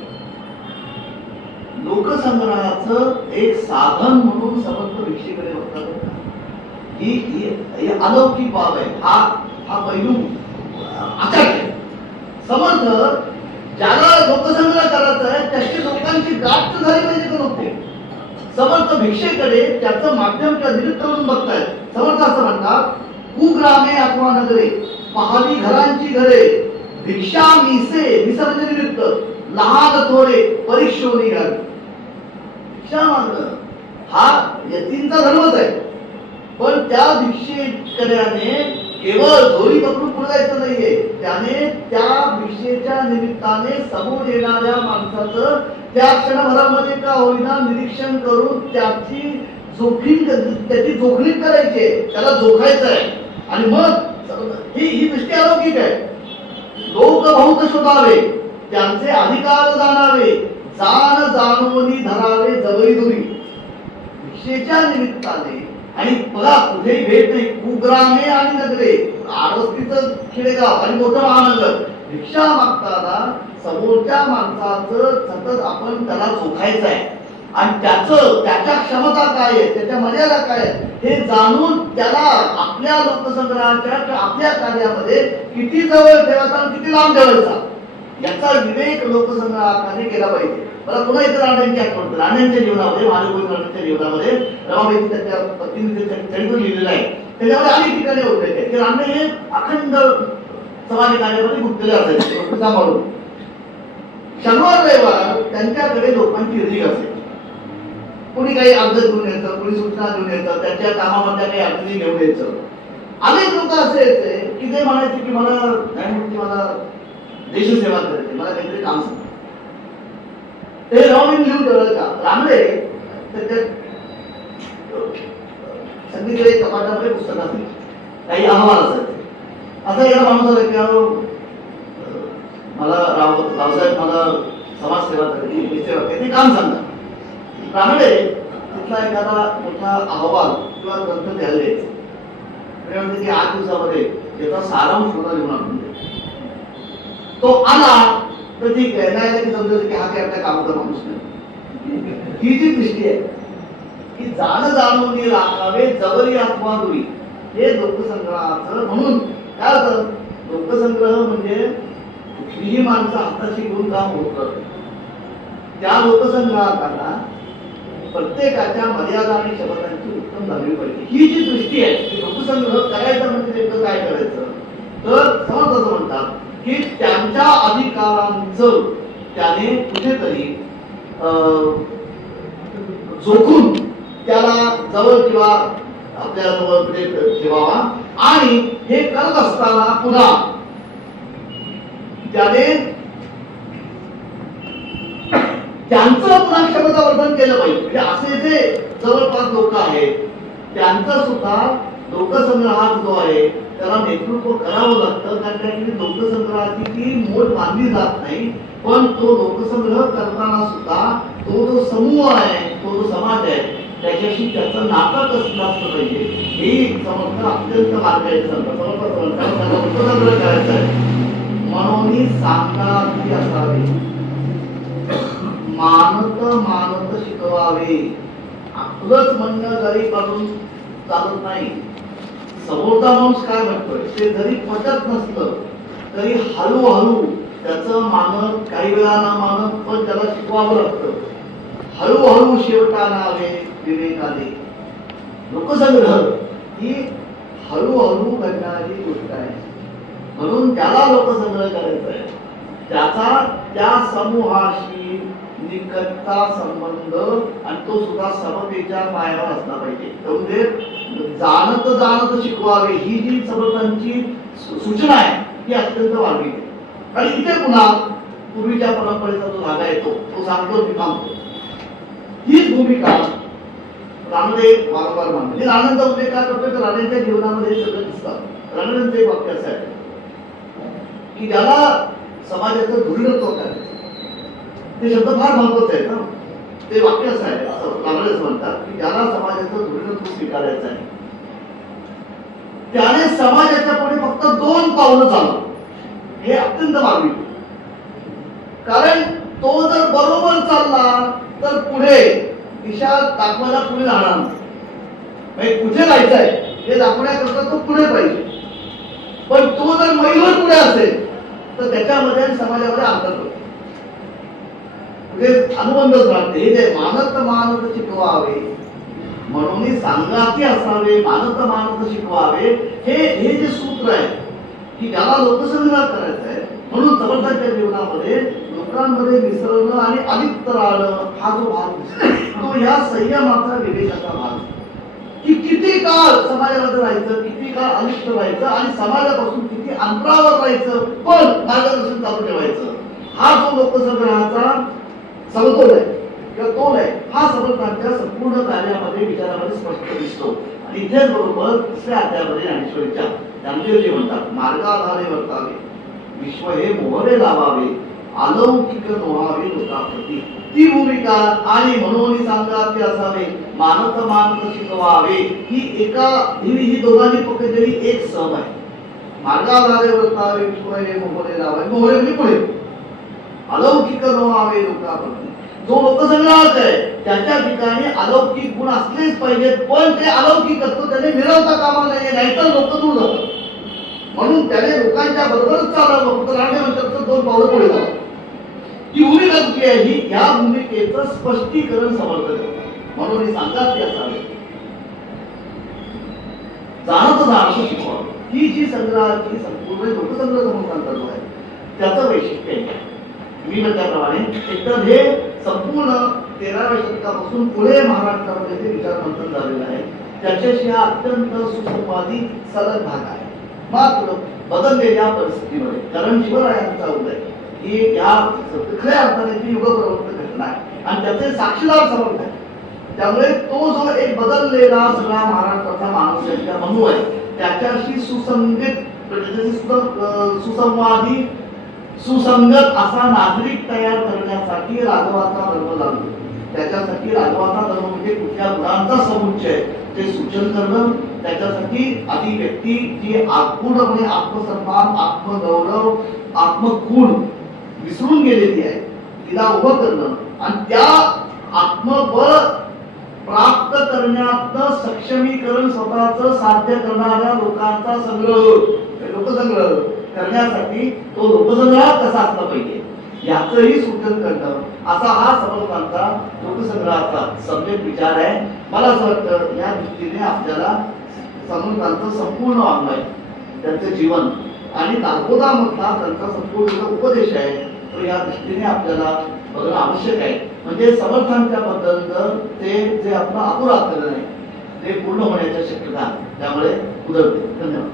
लोकसंग्रहाचं एक साधन म्हणून समर्थ भिक्षेकडे बघतात. ही अलौकिक बाब आहे. हा पैलू आचार्य समर्थ ज्याला लोकसंग्रह करायचा आहे त्याची लोकांची गाठ झाली पाहिजे का नव्हते. समर्थ भिक्षेकडे त्याचं माध्यम निमित्त म्हणून बघतायत. समर्थ असं म्हणतात कुग्रामे अथवा नगरे पहावी घरांची घरे भिक्षा मिसे विसर्जन निमित्त लहान थोडे परीक्षोनी घाल. भिक्षा मागणं हा यतींचा धर्मच आहे, पण त्या भिक्षेकऱ्याने केवळ झोळी पकडून पुढे जायचं नाहीये. त्याने त्या भिक्षेच्या निमित्ताने समोर येणाऱ्या माणसाचं त्या क्षणभरामध्ये का होईना निरीक्षण करून त्याची जोखीम करायची, त्याला जोखायचं आहे. आणि मग ही दृष्टी अलौकिक आहे. लोक बहुत शोधावे त्यांचे अधिकार जाणावे, जाण जाणवणी धरावे जवळी दुरी. भिक्षेच्या निमित्ताने आणि बघा कुठेही भेट नाही, कुग्रामे आणि नगरे, आडवस्तीचं खेडेगाव आणि मोठं महानगर, भिक्षा मागताना समोरच्या माणसाचं सतत आपण त्याला चोखायचं आहे आणि त्याच्या क्षमता काय आहे, त्याच्या मर्यादा काय आहेत हे जाणून त्याला आपल्या लोकसंग्रहाच्या किंवा आपल्या कार्यामध्ये किती जवळ ठेवायचा आणि किती लांब ठेवायचा याचा विवेक लोकसंग्रहाने केला पाहिजे. मला पुन्हा इतर राण्यांची आठवण, राण्यांच्या जीवनामध्ये, महादेव राण्यांच्या जीवनामध्ये रमाबाईंनी त्यांच्या पत्नीने चरित्र लिहिलेलं आहे. त्याच्यामध्ये अनेक ठिकाणी होते की राणे हे अखंड समाज कार्यामध्ये गुंतलेले असायचे. सांभाळून शनिवार रविवार त्यांच्याकडे लोकांची रीग असेल, कोणी काही अर्ज घेऊन यायचं, कोणी सूचना घेऊन यायचं, त्यांच्या कामामध्ये काही अडचणी घेऊन यायचं. अनेक लोक असे यायचे की ते म्हणायचे की मला देशसेवा करायची, मला काहीतरी काम सांग. ते रमाबाईंनी लिहून ठेवलं का रामडे त्याच्या सगळीकडे कपाटामध्ये पुस्तक असतील, काही अहवाल असायचे. असा एका माणूस आला की मला रावसाहेब मला समाजसेवा करायची, सेवा करायची, काम सांगा. रामडे तिथला एखादा मोठा अहवाल किंवा ग्रंथ द्यायला द्यायचा. म्हणजे की 8 दिवसामध्ये त्याचा सारांश होता लिहून आणून द्यायचा. तो आला तर ठीक आहे, नाही की समजायचं की हा काय आपल्या कामाचा माणूस नाही. ही जी दृष्टी आहे की जाण जाणून राखावे जवळी अथवा दुरी, हे लोकसंग्रहाचं. म्हणून काय होतं, लोकसंग्रह म्हणजे कुठलीही माणसं हाताशी घेऊन काम होत. त्या लोकसंग्रहाला प्रत्येकाच्या मर्यादा आणि क्षमतांची उत्तम जाणीव पाहिजे. ही जी दृष्टी आहे की लोकसंग्रह करायचं म्हणजे नेमकं काय करायचं, तर समज असं म्हणतात की त्यांच्या अधिकारांचं त्याने कुठेतरी जोखून त्याला जवळ किंवा आपल्या जवळ ठेवावा. आणि हे करत असताना पुन्हा त्याने त्यांचं पुन्हा क्षमतावर्धन केलं पाहिजे. म्हणजे असे जे जवळपास लोक आहेत त्यांचं सुद्धा लोकसंग्रहात जो आहे त्याला नेतृत्व करावं लागतं. कारण लोकसंग्रहाची ती मोठ मानली जात नाही, पण तो लोकसंग्रह करताना सुद्धा तो जो समूह आहे, तो जो समाज आहे, त्याच्याशी त्याचं नातं कसं असलं पाहिजे हे समजणं अत्यंत मार्गाचं सांगतात. त्याला लोकसंग्रह करायचा आहे म्हणून सांगाती असावे, मानत शिकवावे. आपलंच म्हणणं जरी करून चालत नाही, समोरचा माणूस काय म्हणतोय ते जरी पटत नसलं तरी हळूहळू त्याचं मानत, काही वेळा न मानत, पण त्याला शिकवावं लागतं. हळूहळू शेवटाला आले विवेकाने. लोकसंग्रह ही हळूहळू घडणारी गोष्ट आहे, म्हणून त्याला लोकसंग्रह करायचा आहे. त्याचा त्या समूहाशी निकटचा संबंध आणि तो सुद्धा समतेच्या पायावर असला पाहिजे. म्हणजे जाणत शिकवावे ही जी समर्थांची सूचना आहे ही अत्यंत वाढली. आणि इथे पुन्हा पूर्वीच्या परंपरेचा जो धागा येतो तो सांगतो मी थांबतो. हीच भूमिका रानडे वारंवार मानतो. राणांचा उल्लेख का करतोय तर राणांच्या जीवनामध्ये हे सगळं दिसतं. राणांचं एक वाक्य असं आहे की ज्याला समाजाचं धुरीणत्व करायचं, ते शब्द फार महत्वाचे आहेत ना. ते वाक्य असं आहे, असं रानडे असं म्हणतात की ज्याला समाजाचं धुरीणत्व स्वीकारायचं आहे त्याने समाजाच्या पुढे फक्त 2 पावलं चालू. हे अत्यंत मागणी. कारण तो जर बरोबर चालला तर पुढे दिशा दाखवायला पुढे जाणार नाही. कुठे जायचंय हे दाखवण्याकरता तो पुढे पाहिजे. पण तो जर मैलवर पुढे असेल तर त्याच्यामध्ये समाजामध्ये अंतर होतो, म्हणजे अनुबंधच राहते. हे जे मानत शिकवावे म्हणून सांगाती असावे, मानत शिकवावे, हे जे सूत्र आहे की ज्याला लोकसंग्रह करायचा आहे. म्हणून समर्थांच्या जीवनामध्ये लोकांमध्ये मिसळणं आणि अलिप्त राहणं हा जो भाग तो ह्या संयमाचा, विवेकाचा भाग की किती काळ समाजामध्ये राहायचं, किती काळ अलिप्त राहायचं आणि समाजापासून किती अंतरावर राहायचं, पण मार्गदर्शन चालू ठेवायचं. हा जो लोकसंग्रहाचा समतोल आहे किंवा तोल आहे, हा समर्थांच्या संपूर्ण कार्यामध्ये, विचारामध्ये स्पष्ट दिसतो. आणि इथेच बरोबर 3ऱ्या अध्यायामध्ये ज्ञानेश्वरीच्या ज्ञानदेवजी म्हणतात, मार्गाधारे वर्तावे, विश्व हे मोहरे लावावे, अलौकिक नोहावे लोकाप्रती, ती भूमिका आणि म्हणून सांगाते असावे मानत मान शिकवावे, ही दोघांनी पकडलेली एक सम आहे. मार्गाधारे वर्तावे पुढे मोहरे लावावे, मोहरे म्हणजे पुढे. अलौकिक नोहावे लोकाप्रती, जो लोकसंग्रहात आहे त्याच्या ठिकाणी अलौकिक गुण असलेच पाहिजेत, पण ते अलौकिक असतो त्याने मिरवता कामा नये, नाहीतर लोक दूर जातात. म्हणून त्याने लोकांच्या बरोबरच चालावं, फक्त राहण्यानंतर 2 पावलं पुढे जावं. ही भूमिका कुठली आहे? ही या भूमिकेचं स्पष्टीकरण समर्थ करतात. म्हणून सांगाते असावे जाणत शिकवावं. ही जी संग्रहाची संपूर्ण लोकसंग्रह समर्थन चालू आहे त्याचं वैशिष्ट्य आहे. मी म्हटल्याप्रमाणे एकतर हे संपूर्ण 13व्या शतकापासून पुढे महाराष्ट्रामध्ये जे विचार मंथन झालेलं आहे त्याच्याशी हा अत्यंत सुसंवादी सलग भाग आहे. मात्र बदललेल्या परिस्थितीमध्ये, कारण शिवरायांचा उदय ही या खऱ्या अर्थाने ती युगप्रवृत्त घटना आहे आणि त्याचे साक्षीदार समर्थ आहे. त्यामुळे तो जो एक बदललेला सगळा महाराष्ट्राचा माणूस बंधू आहे त्याच्याशी सुसंवादी सुसंगत असा नागरिक तयार करण्यासाठी राघवाचा धर्म लागतो. त्याच्यासाठी राघवाचा धर्म म्हणजे कुठल्या गुणांचा समुच्चय ते सूचन करणं. त्याच्यासाठी आधी व्यक्ती जी पूर्णपणे आत्मसन्मान, आत्मगौरव, आत्मगुण विसरून गेलेली आहे तिला उभं करणं आणि त्या आत्मबळ प्राप्त करण्यात सक्षमीकरण स्वतःच साध्य करणाऱ्या लोकांचा संग्रह, लोकसंग्रह करण्यासाठी तो लोकसंग्रह कसा असला पाहिजे याचंही सूचन करणं, असा हा समर्थांचा लोकसंग्रहाचा सम्यक विचार आहे. मला असं वाटतं या दृष्टीने आपल्याला समर्थांचं संपूर्ण वाङ्मय, त्यांचं जीवन आणि दासबोधामधला त्यांचा संपूर्ण उपदेश आहे तो या दृष्टीने आपल्याला बघणं आवश्यक आहे. म्हणजे समर्थांच्या बद्दल ते जे आपलं अपुराकरण आहे ते पूर्ण होण्याच्या शक्यता त्यामुळे उदरते. धन्यवाद.